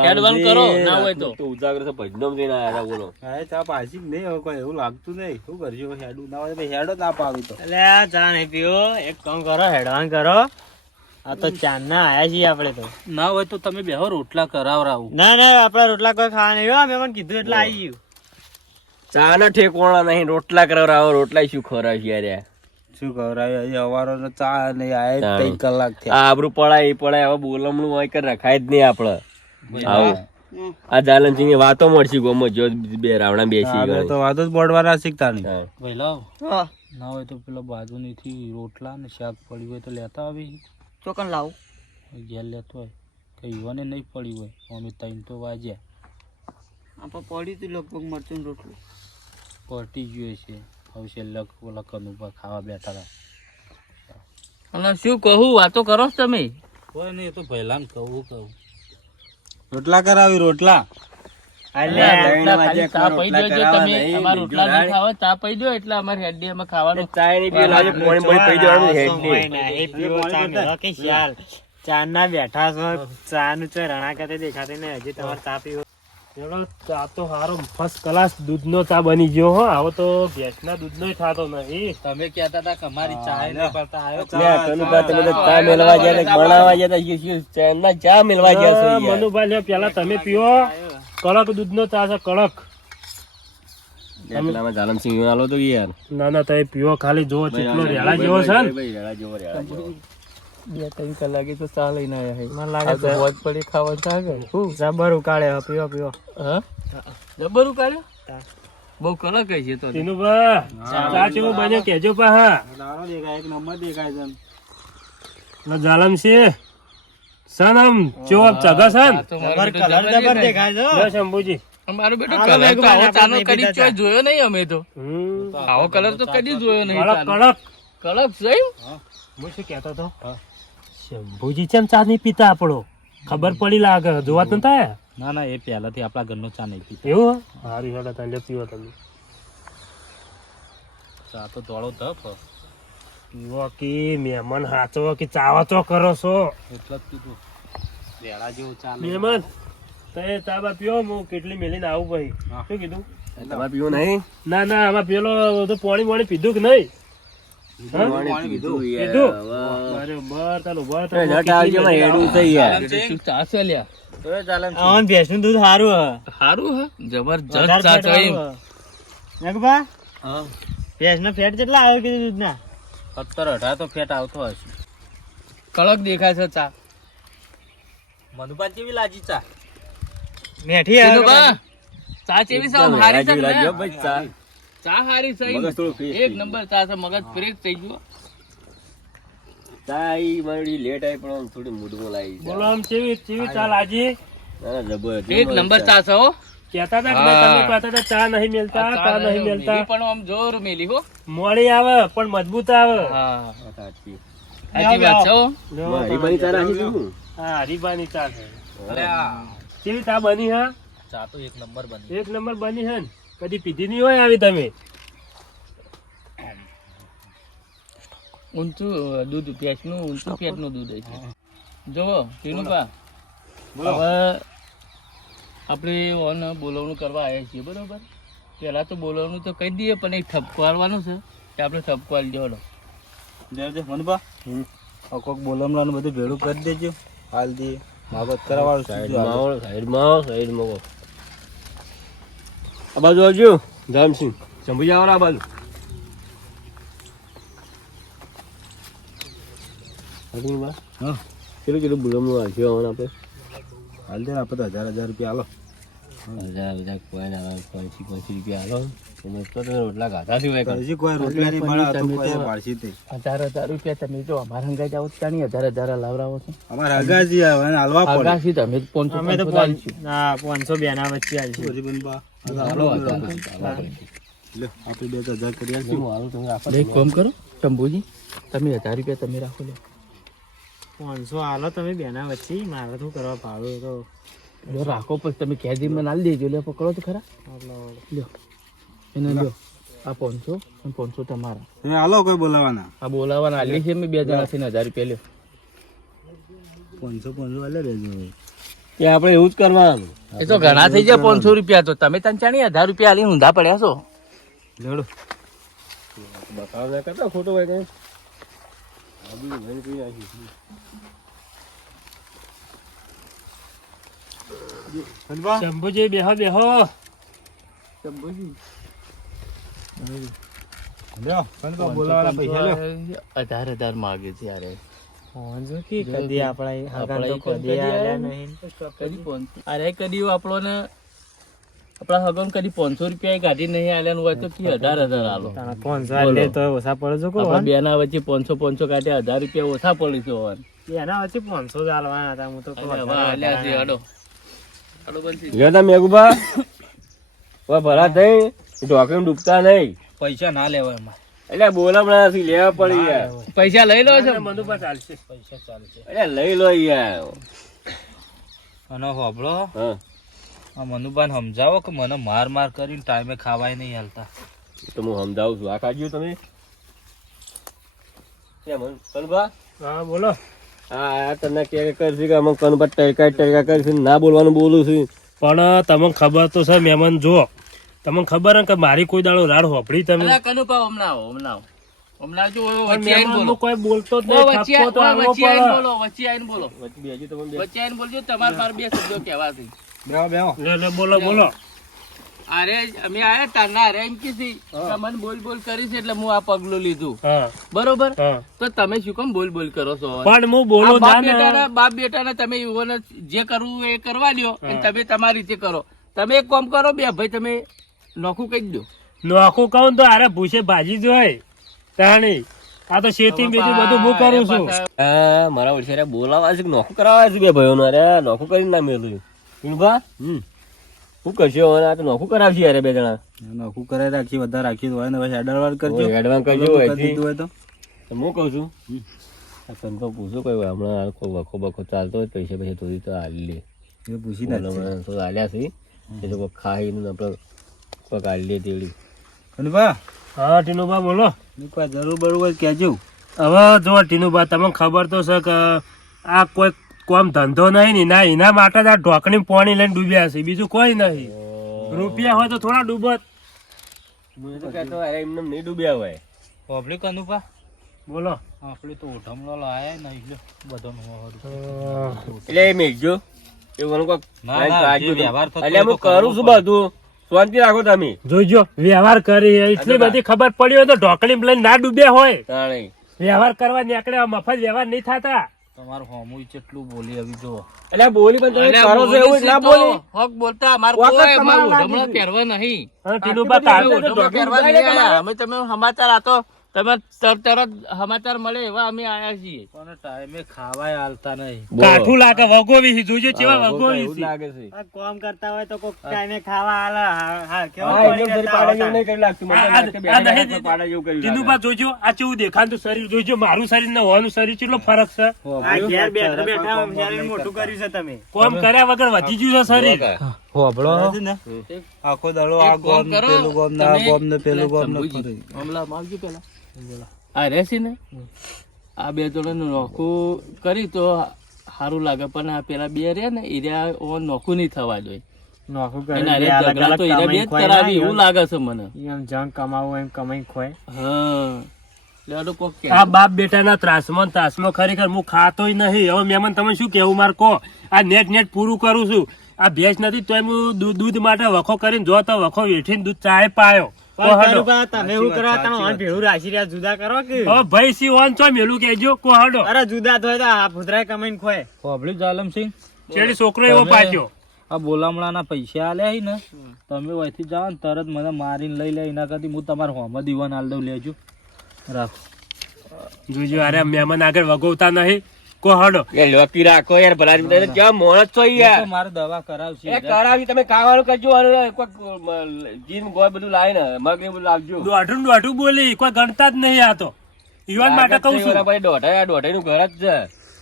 હેડવાનું કરો ના હોય તો. ઉજાગર તો ભજનો જઈને આયા હતા બોલો. હા ચા પાછી જ નહીં હવે કોઈ એવું લાગતું નહીં. શું કરજો હેડું ના હોય તો હેડો ના પાવી તો. એટલે આ ચા નહીં પીવો. એક કામ કરો હેડવાન કરો. આ તો ચાંદના આયા છીએ આપણે તો. ના હોય તો તમે બેહો રોટલા કરાવરાવું. ના ના આપડા રોટલા કોઈ ખાવા નહીં હો. મેં મને કીધું એટલે આવી ગયું. ચા ના ઠેકોણા નહીં રોટલા કરાવરાવો. રોટલા શું ખવડાવશે યાર? શું ખવડાવે હજી હવારો ચા નહીં આયા ચાલ. 3 કલાક આ થયા. આબરૂ પડાય એ પડાય હવે બોલમણું હોય કે રખાય જ નહીં આપડે. આવું આ જાલનસિંહ ની વાતો મળશે ગોમો જો બે રાવણા બેસી આપણે ગયો. તો વાતો જ બોડવાના શીખતા નહીં. હા. ભાઈ લાવ. હા ના હોય તો પેલા બાજુનીથી રોટલા ને શાક પડ્યું હોય તો લેતા આવી. ચોકન લાવું. ઘેર લેતો હોય કઈ યુવાને નહીં પડ્યું હોય. અમે 3 તો વાગ્યા આપણે પડ્યું તું લગભગ મરચું રોટલું. પટી ગયું છે. હવે છેલ્લા ઓલા કનુભા ખાવા બેઠા હતા. અને શું કહું વાતો કરો છો તમે? કોઈ નહીં તો પહેલા ને કહું રોટલા કરાવી રોટલા. રોટલા ખાલી ચા પી દેજો તમે. અમારા રોટલા નહીં ખાવા ચા પી દો એટલે અમારે હેડી અમે ખાવાનું. ચાય નહીં પીવાનું આજે પોણી બોણી પી જવાનું હેડ હોય નહીં. ના, એ પીવો ચા મેળો કઈ ખ્યાલ. ચાંદના બેઠા છો. ચા નું ચો રણા કરતે દેખાતી નહીં. હજી તમારે ચા પીવો. ચલો ચા તો સારો ફર્સ્ટ ક્લાસ દૂધનો ચા બની ગયો હો. આવો તો ભેંસના દૂધનો થતો નહીં. તમે કહેતા હતા કે અમારી ચા નહીં પડતા આવ્યો. લે, કનુભા તમે તો ચા મેળવા ગયા હતા, બનાવવા ગયા હતા. શું ચાના ચા મેળવા ગયા છો યાર? મનુભાઈ લ્યો, પેલા તમે પીવો. કડક દૂધનો ચા છે કડક. એટલામાં જાલમસિંહ આલો તો યાર. ના ના તમે પીવો ખાલી જો કેટલો રેલા જેવો છે ને. ભાઈ, રેલા જેવો, રેલા જેવો. 2-3 કલાકે તો ચા લઈને આયા મને લાગે તો વચ પડી ખાવા ચા ગયો. જબર ઉકાળે હવે પીવો પીવો. હા જબર ઉકાળ્યો બહુ કડક છે તો. ટીનુભા, ચા કેવો બન્યો કેજો પા. હા સારો દેખાય એક નંબર દેખાય છે. ના જાલમસિંહ સનમ ચો ચગા સન. જબર કલર જબર દેખાય છે. લ્યો શંભુજી. અમારો બેટો કલર તો આવો ચાનો કદી ચોય જોયો નહીં અમે તો. આવો કલર તો કદી જોયો નહીં. કડક ચાનો. કડક. કડક સહી હું શું કહેતો હતો શંભુજી ચમ ચા નહીં પીતા આપણો. ખબર પડી લાગે જોવા તો થાય ના ના એ પહેલાથી આપણા ઘરનો ચા નહીં પીતો. એવું સારું હેડો તને પીવો તમે ચા તો દોડો ધપ પીવો કે મહેમાન હાચવો કે ચાવા ચો કરો છો એટલે જ કીધું વેળા જેવું ચાલે. મહેમાન તે ચા બા પીવો હું કેટલી મેલીને આવું ભાઈ શું કીધું તમારે પીવું નહીં? ના ના આમાં પેલો બધું પાણી પીધું કે નહીં પાણી પીધું યાર. પીધું? હવે બરોબર ચાલો બરોબર તમે જટ આવજો, મારે હેડવું છે યાર. શું ચા છે લ્યા? આવાનું ભેંસનું દૂધ સારું હે. સારું હે જબરજસ્ત વધારે ચા ફેટ છે એમ. વાળું હે. મેઘબા, ભેંસનો ફેટ કેટલા આવ્યો કીધું દૂધના? 17-18 તો ફેટ આવતો હશે. કડક દેખાય છે ચા. મધુપાન કેવી લાગી ચા? મેઠી આવે ટીનુભા, ચા ચેવી છે? આમ હારી છે રાજુ ને? લાગ્યો ભાઈ ચા. ચા હારી છે એમ. મગજ થોડું fresh એક થઈ નંબર ચા છે, મગજ ફ્રેશ થઈ ગયો. ચા ઈ મારી લેટ આવી પણ આમ થોડી મૂડમાં લાગી છે. બોલો આમ કેવી ચાલ આજે ના, ના, જબરજસ્ત. એક નંબર ચા છે હો. કહેતા હતા કે ભાઈ તમે કહેતા હતા ચા નહીં મેલતા ચા નહીં મેલતા મેલી પણ આમ જોર મેલી હો. મોડી આવે પણ મજબૂત આવે હા સાચી. સાચી વાત છે હો. લ્યો, હરીફાની ચા રાખી શું? હા હરીબાની ચા છે અરે આ કેવી ચા બની હા ચા તો એક નંબર બની. એક નંબર બની હે ને કદી પીધી નહીં હોય આવી તમે ઊંચું દૂધ ભેંસનું ઊંચું પેટનું દૂધ છે. જુઓ ટીનુભા, હવે આપણે ઓને બોલાવણું કરવા આવ્યા છીએ બરોબર. પહેલા તો બોલાવણું તો કહી દઈએ પણ એક ઠપકો આલવાનો છે કે આપણે ઠપકો આલી દેવાનો. મનુભા કોક બોલમલાનું બધું ભેળું કરી દેજો હાલ દઈએ માગત કરાવવાનું સાઈડમાં આવો, સાઈડમાં આવો, સાઈડમાં આવો. આ બાજુ આવજો ધામસિંહ શંભુજી આવો ને આ બાજુ. હરીબા, હા કેટલું બુલમનું આવશે આપણે? હાલ દે ને આપણે તો 1000 રૂપિયા હાલો. બધા કોઈ ના આવે, 500 રૂપિયા હાલો. તમે તો તમે રોટલા ખાધા સિવાય કાંઈ. હજી કોઈ રોટલા નહીં મળે તો કોઈ પાડશી તે 1000 રૂપિયા તમે જો અમારા હંગાઈ જાઓ તો ચાની 1000 લાવરાવો છો. અમારે હગાજી આવે ને હાલવા પડે. આગાસી તમે 500 અમે તો 500 ના 500 બેના વચ્ચે આવીશું. બધી બનવા હાલો, હાલો, લે આપણે 2000 કરી આલશું. હાલો, તમે આપો. એક કામ કરો શંભુજી, તમે 1000 રૂપિયા તમે રાખો લે. 500 હાલો તમે બેના વચ્ચે, મારે શું કરવા ભાડું એ તો લ્યો રાખો પછી તમે કેજી મને આલી દેજો. લે પકડો તો ખરા. લ્યો એને લ્યો આ 500 અને 500 તમારા. તમે હાલો કોઈ બોલાવાના આ બોલાવાના આલી છે મેં 2 જણા થઈને 1000 રૂપિયા લ્યો. 500 હાલે દેજો. કે આપણે એવું જ કરવાનું. એ તો ઘણા થઈ જાય 500 રૂપિયા તો તમે તને ચાણી 1000 રૂપિયા આલી ઊંધા પડ્યા છો. લેડો બતાવ ના કરતા ખોટો હોય કઈ. આ બીજું ભાઈને પી નાખ્યું. મનુભા શંભુજી બેહો બેહો લ્યો મનુભા બોલાવાના પૈસા લ્યો. 1000 માગે છે યાર. 500 કે કદી આપણા હગાન તો આપણા કદી આલ્યા નહીં. કદી 500 અરે કદી આપણને આપણા હગન કદી 500 રૂપિયા ગાડી નહીં આલ્યાનું હોય તો કી 1000 આલો. તારા 500 આલે તો ઓછા પડે છે આપણા કોણ? બેના વચ્ચે 500 કાઢ્યા 1000 રૂપિયા ઓછા પડી છે હોવાન. એના વચ્ચે 500 જ આલવાના હતા. હું તો કહું હવે આલ્યા છે હડો હડો બંસી. લ્યો તા મેઘુભા. હવે ભરા થઈ ઢોકળીમાં ડૂબતા નહીં. પૈસા ના લેવાય એમાં. એટલે બોલામણા થી લેવા પડી યાર. પૈસા લઈ લો છો. મનુભા ચાલશે પૈસા ચાલશે. એટલે લઈ લો યાર. અને હોબળો હા, આ મનુબાન સમજાવો કે મને માર માર કરીને ટાઈમે ખાવાય નહીં હાલતા. તો હું સમજાવું છું. આ ખાજો તમે. કેમ કનુભા? હા બોલો હા તમને કે કરશે કે અમે કનુભા ટરકા કરશે ના બોલવાનું બોલું છું. પણ તમને ખબર તો છે મહેમાન જો તમને ખબર હે કે મારી કોઈ દાડો રાડ હોપડી તમે અલા કનુપા હમણાં જો પણ વચ્ચે આવીને મહેમાનનું બોલો. કોઈ બોલતો જ ઓ નહીં વચ્ચે ઠપકો તો આવવો વચ્ચે આવીને પડે બોલો. વચ્ચે આવીને બોલો. વચ્ચે બેસજો તમે બે. વચ્ચે આવીને બોલજો. તમારે મારે 2 શબ્દો કહેવા છે. બેહો બેહો લે બોલો બોલો અરે અમે આયા તારના અરે એમ કીધી તમને બોલ કરી છે એટલે હું આ પગલું લીધું હા બરોબર. હા તો તમે શું કેમ બોલ કરો છો? પણ હું બોલો આ ના ને બાપ બેટાને તમે યુવાને જે કરવું એ કરવા દો અને તમે તમારી રીતે કરો. તમે એક કામ કરો બે ભાઈ તમે નોખું કહી દો. નોખું કહું તો અરે ભૂસે ભાજી જોય તાણી આ તો શેતી બીજું બધું હું કરું છું હા, મારા ઓળખે બોલાવા છે કે નોખું કરાવવા છે બે ભાઈઓને. અરે નોખું કરીને ના મેલું. કનુભા શું કરશો હવે? આ તો નોખું કરાવશે યાર બે જણા. નોખું કરાવી રાખી વધારે રાખી હોય ને પછી એડવાન્સ કરજો. એડવાન્સ કરજો કરી અહીંથી. દીધું હોય તો તો હું કહું છું કંતો પૂછો કોઈ હમણાં કોઈ વખો બખો ચાલતો હોય પૈસા પૈસા થોડી તો હાલી લે એ પૂછી ના હમણાં તો હાલ્યા છે એ તો કોઈ ખાઈને આપણે કોઈ હાલી લે તેડી. કનુભા હા ટીનુભા બોલો. કોઈ જરૂર બરોબર કહેજો. હવે જો ટીનુભા તમને ખબર તો છે કે આ કોઈ કોમ ધંધો નહીં ને ના એના માટે જ આ ઢોકણી પાણી લઈને ડૂબ્યા છે, બીજું કોઈ નહીં. રૂપિયા હોય તો થોડા ડૂબત. હું તો કહેતો અરે એમને નહીં ડૂબ્યા હોય. પબ્લિક કનુપા બોલો. આપણે તો ઓઢમલો લાયા નહીં લ્યો બધાનું હોરું. એટલે એ મેઘજો એવું કોક ના, ના, જે વ્યવહાર થતો એટલે હોય હું તો કરું છું બધું, શાંતિ રાખો તમે. જોઈજો વ્યવહાર કરી એટલી બધી ખબર પડી હોય તો ઢોકળી લઈને ના ડૂબ્યા હોય. તાણે વ્યવહાર કરવા નીકળે મફત વ્યવહાર નહીં થતા. તમારું હોમું કેટલું બોલી આવી જો એટલે બોલી પણ તમે કરો છો એવું ના બોલી. હક બોલતા અમાર વખત કોઈ તમારા ઓઢમણો લાગી પહેરવા નહીં. હા, ટીનુભા તમે કાઢો તો ઓઢમણો ઢોકળી પહેરવા ઉડાડે નહીં તમારે. આયા. અમે તમે સમાચાર આતો તમે તરત સમાચાર મળે એવા અમે આયા છીએ. પણ ટાઈમે ખાવાય હાલતા નહીં. કાઠું લાગે વગોવી છે. જોઈજો કેવા વગોવી એવું છે. લાગે છે. આ કામ કરતા હોય તો કોક ટાઈમે ખાવા આલે. હા કેવું હા, કરી એકદમ ફરી દેતા પાડા જેવું હોતા. નહીં કરી લાગતું. મને તો લાગે કે આ બેઠા નહીં, બેઠા પાડા જેવું કરી ટીનુભા લાગે. જોઈજો આ કેવું દેખાતું શરીર જોઈજો. મારું શરીર ને હોવાનું શરીર કેટલો ફરક છે. આ ઘેર બેઠા બેઠા શરીર મોટું કર્યું છે તમે. કોમ કર્યા વગર વધી ગયું છે શરીર. હોબળો ને આખો દાડો આ એક કામ ગોમ ને કરો, પેલું ગોમ ને આ તમે ગોમ ને પેલું ગોમ ને શંભુજી, ફરી. હમણાં માગજો પેલા આ રહેશે ને આ બે જોડે નોખું કરી તો સારું લાગે, પણ આ પેલા બે રહ્યા ને એ રહ્યા ઓ નોખું નહીં થવા જોઈએ. નોખું એના કરી હારે ઝઘડા તો એ બે જ કરાવી એવું લાગે છે મને. એમ જંગ કમાવું એમ કમાઈ ખોય. હા લેડો કોક કે આ બાપ બેટાના ત્રાસમાં ને ત્રાસમાં ખરેખર હું ખાતોય નહીં. હવે મહેમાન તમે શું કેવું મારે કહો. આ નેટ પૂરું કરું છું. આ ભેંસ નથી તો હું દૂધ માટે વખો કરીને જો તો વખો વેઠીને દૂધ ચાય પાયો. કોહડો. તમે એવું કરો તમે ઓન ભેળું રાશી રહ્યા જુદા કરો કે હવે ભાઈ સી ઓન ચો મેલું કેજો કોહડો. અરે જુદા તો હોય તો આ ભૂતરાય કમાઈને ખોય. પબ્લિક જાલમસિંહ ચેડી છોકરો એવો પાછો. આ બોલામણાના પૈસા આલ્યા હી ને તમે અહીંથી જાઓ ને તરત મને મારીને લઈ લે. એના કરતી હું તમારા હોમાં દીવાન આલ દઉં, લેજો રાખો. જોજો અરે મહેમાન આગળ વગોવતા નહીં. કોહડો. એ લોકી રાખો યાર ભલા તમે કેવા મોણસ છો એ યાર. તો મારે દવા કરાવશે. એ કરાવી તમે ખાવાનું કરજો અને કોઈક જીન ગોળ બધું લાવે ને મગ ને બધું લાવજો. દોઢું બોલી કોઈ ગણતા જ નહીં. આ તો યુવાન માટે કઉ છું. ભાઈ દોઢાઈ નું ઘર જ છે.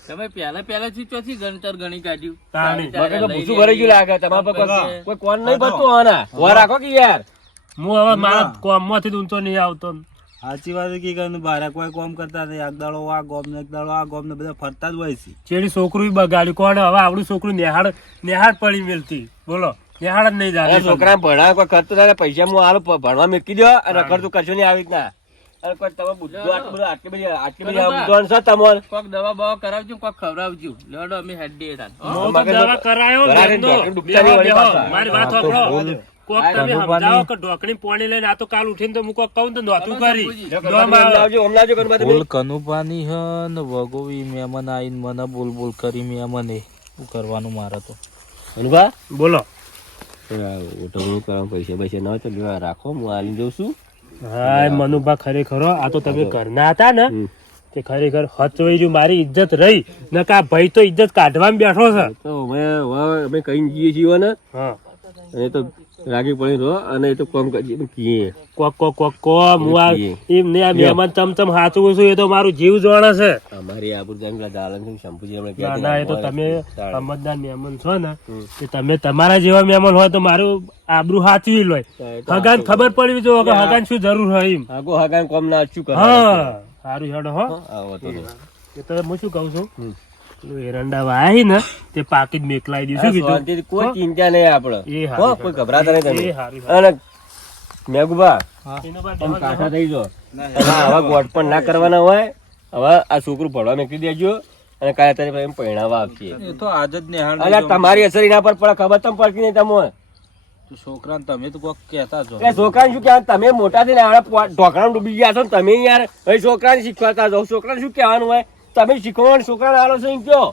તમે પહેલા થી ચોથી ગણતર ગણી કાઢ્યું. તાણી. મગજ તો ભૂસું ભરાઈ ગયું લાગે તમારા પર કોઈ કોણ નહીં ભરતું આના. વાર રાખો કે યાર. હું હવે મારા કોમમાંથી ઊંચો નહીં આવતો. સાચી વાત છે કે બારા કોઈ કોમ કરતા નથી. એક દાડો આ ગોમ ને એક દાડો આ ગોમ ને બધા ફરતા જ હોય છે. ચેડી છોકરું બગાડ્યું. કોણ હવે આવડું છોકરું નેહાડ પડી મેલતી. બોલો નેહાડ જ નહીં અરે જાણે. છોકરા ભણાવે કોઈ કરતું થાય પૈસા હું આલું ભણવા મૂકી દો અને રખડતું કરશો નહીં આવી રીતના. અને કોઈ તમે બુદ્ધો આટલી બધી સમજણ છે તમારે. કોક દવા બવા કરાવજો, કોક ખવડાવજો. લેડો અમે હેડી હું તો દવા કરાયો ભરાઈને બેનનો. ઢોકળી ડૂબતાની વળી બેહો, પાછા. મારી વાત સાંભળો. કોક તમે સમજાવો કે ઢોકળી પાણી લઈને આ તો કાલ ઉઠીને તો હું કોક કહું તો નહોતું કરી. દોમ આવે. લાવજો, ઓમ લાવજો ગણપતિ બોલ કનુપાની હ ને વગોવી મહેમાન આવીને મને બોલ બોલ કરી મહેમાને શું કરવાનું મારે તો. અનુભા બોલો. ઉઠવણું કરવા પૈસા પૈસા ન હોય તો લેવા રાખો, હું આલી જઉં છું. હા મનુભા ખરેખર આ તો તમે ઘરના હતા ને તે ખરેખર હચવાઈ રહ્યું. મારી ઇજ્જત રહી ને કા ભાઈ તો ઇજ્જત કાઢવામાં બેઠો છે. તો અમે કઈ જઈએ છીએ ને હા એ તો રાગી પડી રહો અને એ તો કોમ કીએ. કોક હું આ એમ ને આ મહેમાન ચમચમ હાચું છું. એ તો મારું જીવ જાણે છે. અમારી આબુ જાણ જાલન શંભુજી હમણાં ના કહેતા ના એ તો તમે સમજદાર મહેમાન છો ને કે તમે તમારા જેવા મહેમાન હોય તો મારું આબરૂ હાચવી લો. હગાન ખબર પડવી જોઈએ કે હગાન શું જરૂર હોય એમ. આગો હગાન કોમ ના શું કરે. હા સારું હેડો હો. આવો તો એ તો હું શું કઉ છું પેલું એરંડા વાયા ને તે પાકી જ મેકલાઈ દઈશું કીધું. શાંતિથી કોઈ ચિંતા નહીં આપડે. એ હો, હારું. કોઈ ગભરાતા નહીં એ તમે. હારું. અને મેઘુભા એનો બાદ તમે કાઠા થઈ જાઓ. આવા ગોટ પણ ના કરવાના હોય. હવે આ છોકરું ભણવા મૂકી દેજો અને કાલે તારી એમ પહેણાવા આપશે. એ તો આજ જ નિહાળ અલ્યા તમારી અસર એના પર પડે ખબર તમે પડતી નહીં તમે. છોકરા તમે તો કોક કહેતા છો. એટલે છોકરાને શું કહેવાનું, તમે મોટા થઈને આડા ઢોકળામાં ડૂબી ગયા છો ને તમે યાર હવે છોકરાને શીખવાતા જાઓ. છોકરાને શું કહેવાનું હોય, તમે શીખવાનું છોકરાને આલો છો એમ કયો.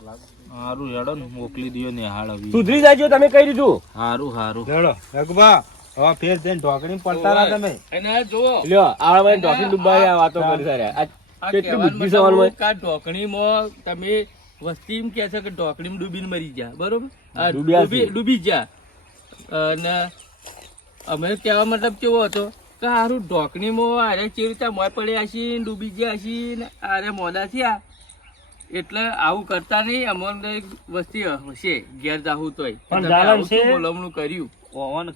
હારું હેડો ને મોકલી દો નિહાળ હવે. સુધરી જાજો તમે કહી દીધું. હારું હારું. હેડો રઘુભા હવે ફેર જઈને ઢોકળી પડતા રહ્યા તમે. અને જુઓ લ્યો આ મને ઢોકળી ડૂબાડી આ વાતો કરી સારી. આ કેટલી બુદ્ધિ સવાલ હોય. ઢોકણીમાં તમે વસ્તી એમ કે છે કે ઢોકણીમાં ડૂબીને મરી ગયા બરોબર. આ ડૂબ્યા છે. ડૂબી ગયા અને અમે કહેવા મતલબ કેવો હતો કે હારું ઢોકણીમાં આરે કેવી રીતે મોય પડ્યા છીએ ને ડૂબી ગયા છીએ ને આરે મોડા થયા એટલે આવું કરતા નહીં. અમને એક વસ્તી હશે ઘેર જાહું તોય પણ તમે જાલમ આવું છે. શું બોલમણું કર્યું?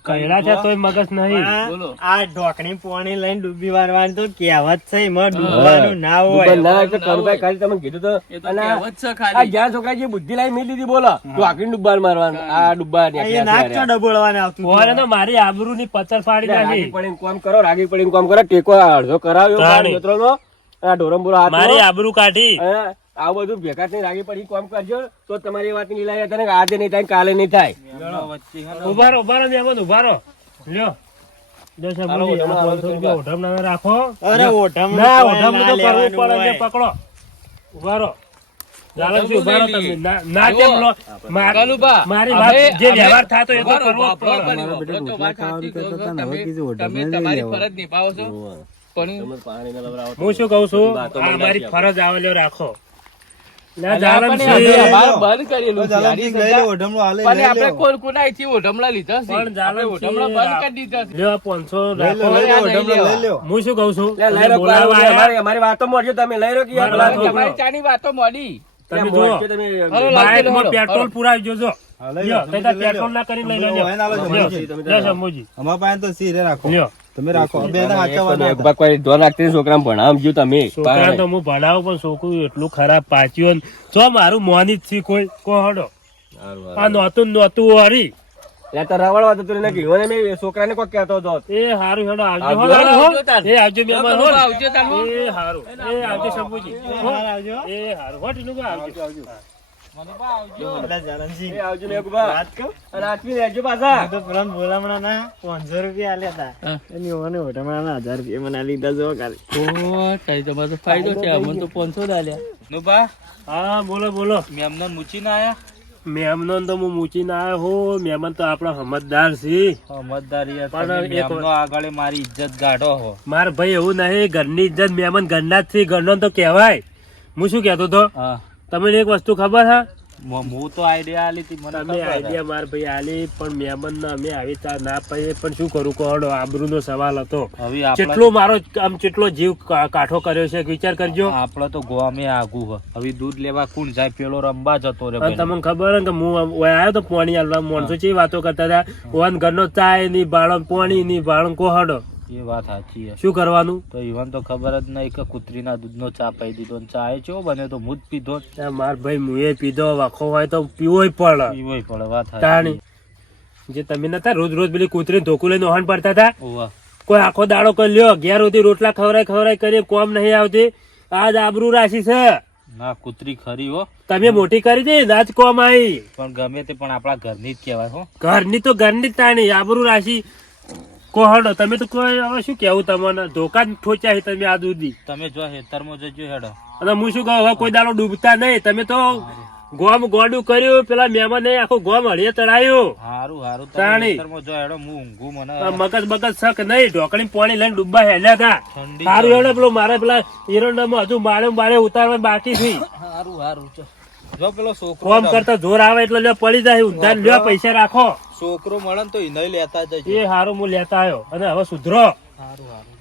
કયડા છે તોય મગજ નહીં. બોલો. આ ઢોકણી પોણી લઈને ડૂબી વારવાની તો કહેવત છે, એમાં ડૂબવાનું ના હોય. ના એટલે કનુભાઈ ખાલી તમને કીધું તો એ તો અને કહેવત છે આ ખાલી. જ્યાં છોકરા જે બુદ્ધિ લાવી મેં લીધી બોલો તો આખી ડુબ્બાર મારવાનું આ ડુબ્બાર એ નાક ચો ડબોળવાને આવતું ઓરે તો મારી આબરૂની પથ્થર ફાડી રાગી નાખી. પડીને કામ કરો, રાગી પડીને કામ કરો, ટેકો અડધો કરાવ્યો તાણી. મિત્રોનો આ ઢોરંબુરો હાથ મારી આબરૂ કાઢી. આ બધું ભેગા થઈને રાગી પડી કામ કરજો તો તમારી વાત ની લીલા તને આજે નહીં થાય કાલે નહીં થાય. ઉભા રહો મહેમાન, ઉભા રહો. લ્યો જો શંભુજી, આ 500 રૂપિયા ઓઢમણાને રાખો. અરે ઓઢમ ના, ઓઢમણું તો કરવું પડે છે. પકડો, ઉભા રહો. જાલમજી, ઉભા રહો તમે. ના કેમ લો? કનુભા, મારી હવે વાત જે વ્યવહાર થતો એ તો ઉભા રહો, કરવો જ વાપરો પડે. પણ વાપરો તો વાત સાચી કહો છો. તમે તમારી ફરજ નિભાવો છો પણ હું શું કહું છું, આ મારી ફરજ આવેલો રાખો. ના, જાલમજી, અમારે બંધ કરેલું છે. આની સજા- ઓઢમણું હાલે પણ આપણે કોણ કોનાથી ઓઢમણા લીધા છે? પણ જાલમજી, આપણે ઓઢમણા બંધ કરી દીધા છે. લ્યો આ 500 રાખો. લઈ લ્યો. હું શું કહું છું, લે, લઈ તમે લો, બોલાવવા આયા, અમારી વાતો મોડજો તમે લઈ લો કે યાર, મારી બોલાવો. તમારી ચાની વાતો મોડી. તમે જુઓ, મોડજો તમે. હલો, બાઇકમાં હલો. પેટ્રોલ પુરાવી જોજો. હા, લઈ લ્યો, લો, તો તાર પેટ્રોલ ના કરીને લઈ લો. લ્યો. વાયન આલો લ્યો, શંભુજી. લ્યો શંભુજી. અમારા પાસે તો સિરે રાખો, લ્યો. તમે રાખો. બે ના હાચવવાના હતા. કોઈ ઢોર રાખતી છોકરા ભણાવજો તમે. છોકરા તો હું ભણાવું પણ છોકરું એટલું ખરાબ પાચ્યું જો મારું મોની જ છે કોઈ કોહડો આ નહોતું હરી લે તો રવડવા તો તું એને કીધું ને મેં છોકરાને કોઈ કહેતો હતો. એ હારું હેડો આવજો આવજો, હો, હારું હો. આવજો તાર. એ આવજો મહેમાન હો. આવજો તાર હો. એ હારું એ આવજો શંભુજી એ હારું હો ટીનુભા, આવજો. એટલે જાલમજી, એ આવજો ને એકવાર. વાત કહું? અને આટલી લેજો પાછા. હું તો પેલા બોલામણા ના 500 રૂપિયા આલ્યા હતા. હા. એની ઓને ઓઢમણા ના 1000 રૂપિયા મને આલી દીધા જો કાલે. ઓહ, તારી તમારે તો ફાયદો છે. અમને તો 500 જ આલ્યા. નુભા હા બોલો બોલો. મેમનો મૂચીને આયા મહેમાન તો હું મૂચીને આવ્યો હો. મહેમાન તો આપણા સમજદાર છે. મતદારી પણ એક મેમનો આગળ મારી ઇજ્જત ગાઢો હો. માર ભાઈ એવું નહીં, ઘરની ઇજ્જત મહેમાન ઘરના જ છે, ઘરનો તો કહેવાય. હું શું કહેતો તો, હા, તમને એક વસ્તુ ખબર હા, હું તો આઈડિયા આલી હતી મને તમે ખબર આઈડિયા માર ભાઈ આલી પણ મહેમાન અમે આવી તા ના પાઈએ પણ શું કરું કહો, આબરૂ નો સવાલ હતો. હવે કેટલો મારો આમ કેટલો જીવ કાઠો કર્યો છે વિચાર કરજો. આપડે તો ગોમે આગુ હ. હવે દૂધ લેવા કોણ જાય? પેલો રંબા જતો રે. અને તમને ખબર હે કે હું આવ્યો તો પાણી આલવા, માણસો ચેવી વાતો કરતા હતા, ઓન ઘરનો ચાય ની ભાડો, પાણી ની ભાડો કોહડો. એ વાત સાચી હે. શું કરવાનું? તો ઈવન તો ખબર જ નહીં કે કૂતરીના દૂધનો ચા પાઈ દીધો ને ચા ચો બને તો હું જ પીધો ને. આ માર ભાઈ મુએ પીધો, વાખો હોય તો પીવોય પડે. પીવોય પડે. વાત તાણી જે તમે નતા રોજ રોજ પેલી કૂતરી ધોકું લઈને ઓહણ પડતા હતા, ઓવા કોઈ આખો દાડો કરી લ્યો, ઘેર સુધી રોટલા ખવરાય કરી કોમ નહીં આવતી. આજ આબરૂ રાશી છે, ના કૂતરી ખરી હો, તમે મોટી કરી દે આજ કોમ આવી. પણ ગમે તે પણ આપણા ઘરની જ કહેવાય હો. ઘરની તો ઘરની જ તાણી આબરૂ રાશી કોહડો. તમે તો કોઈ હવે શું કેવું, તમને ધોકા જ ઠોચ્યા છે તમે આ દૂધી. તમે જો હેતરમાં જજો હેડો. અને હું શું કહું, હવે કોઈ દાડો ડૂબતા નહીં. તમે તો ગોમ ગોડું કર્યું, પેલા મહેમાન આખું ગોમ હળીએ તળાયું. હારું હારું તાણી. હેતરમાં જો હેડો, હું ઊંઘું મને આ મગજ બગજ શક નહીં, ઢોકળી પાણી લઈને ડૂબવા હેલ્યા હતા. ઠંડી સારું હેડો, પેલો મારે પેલા એરંડામાં હજુ બાળે ઉતારવા બાકી છે. હારું હારું જો પેલો છોકરો કોમ કરતા જોર આવે એટલે લ્યો પડી જાય ઊંધા લ્યો, પૈસા રાખો. છોકરો મળે ને તો એને લેતા જજો. એ હારું હું લેતા આવ્યો અને હવે સુધરો. હારું હારું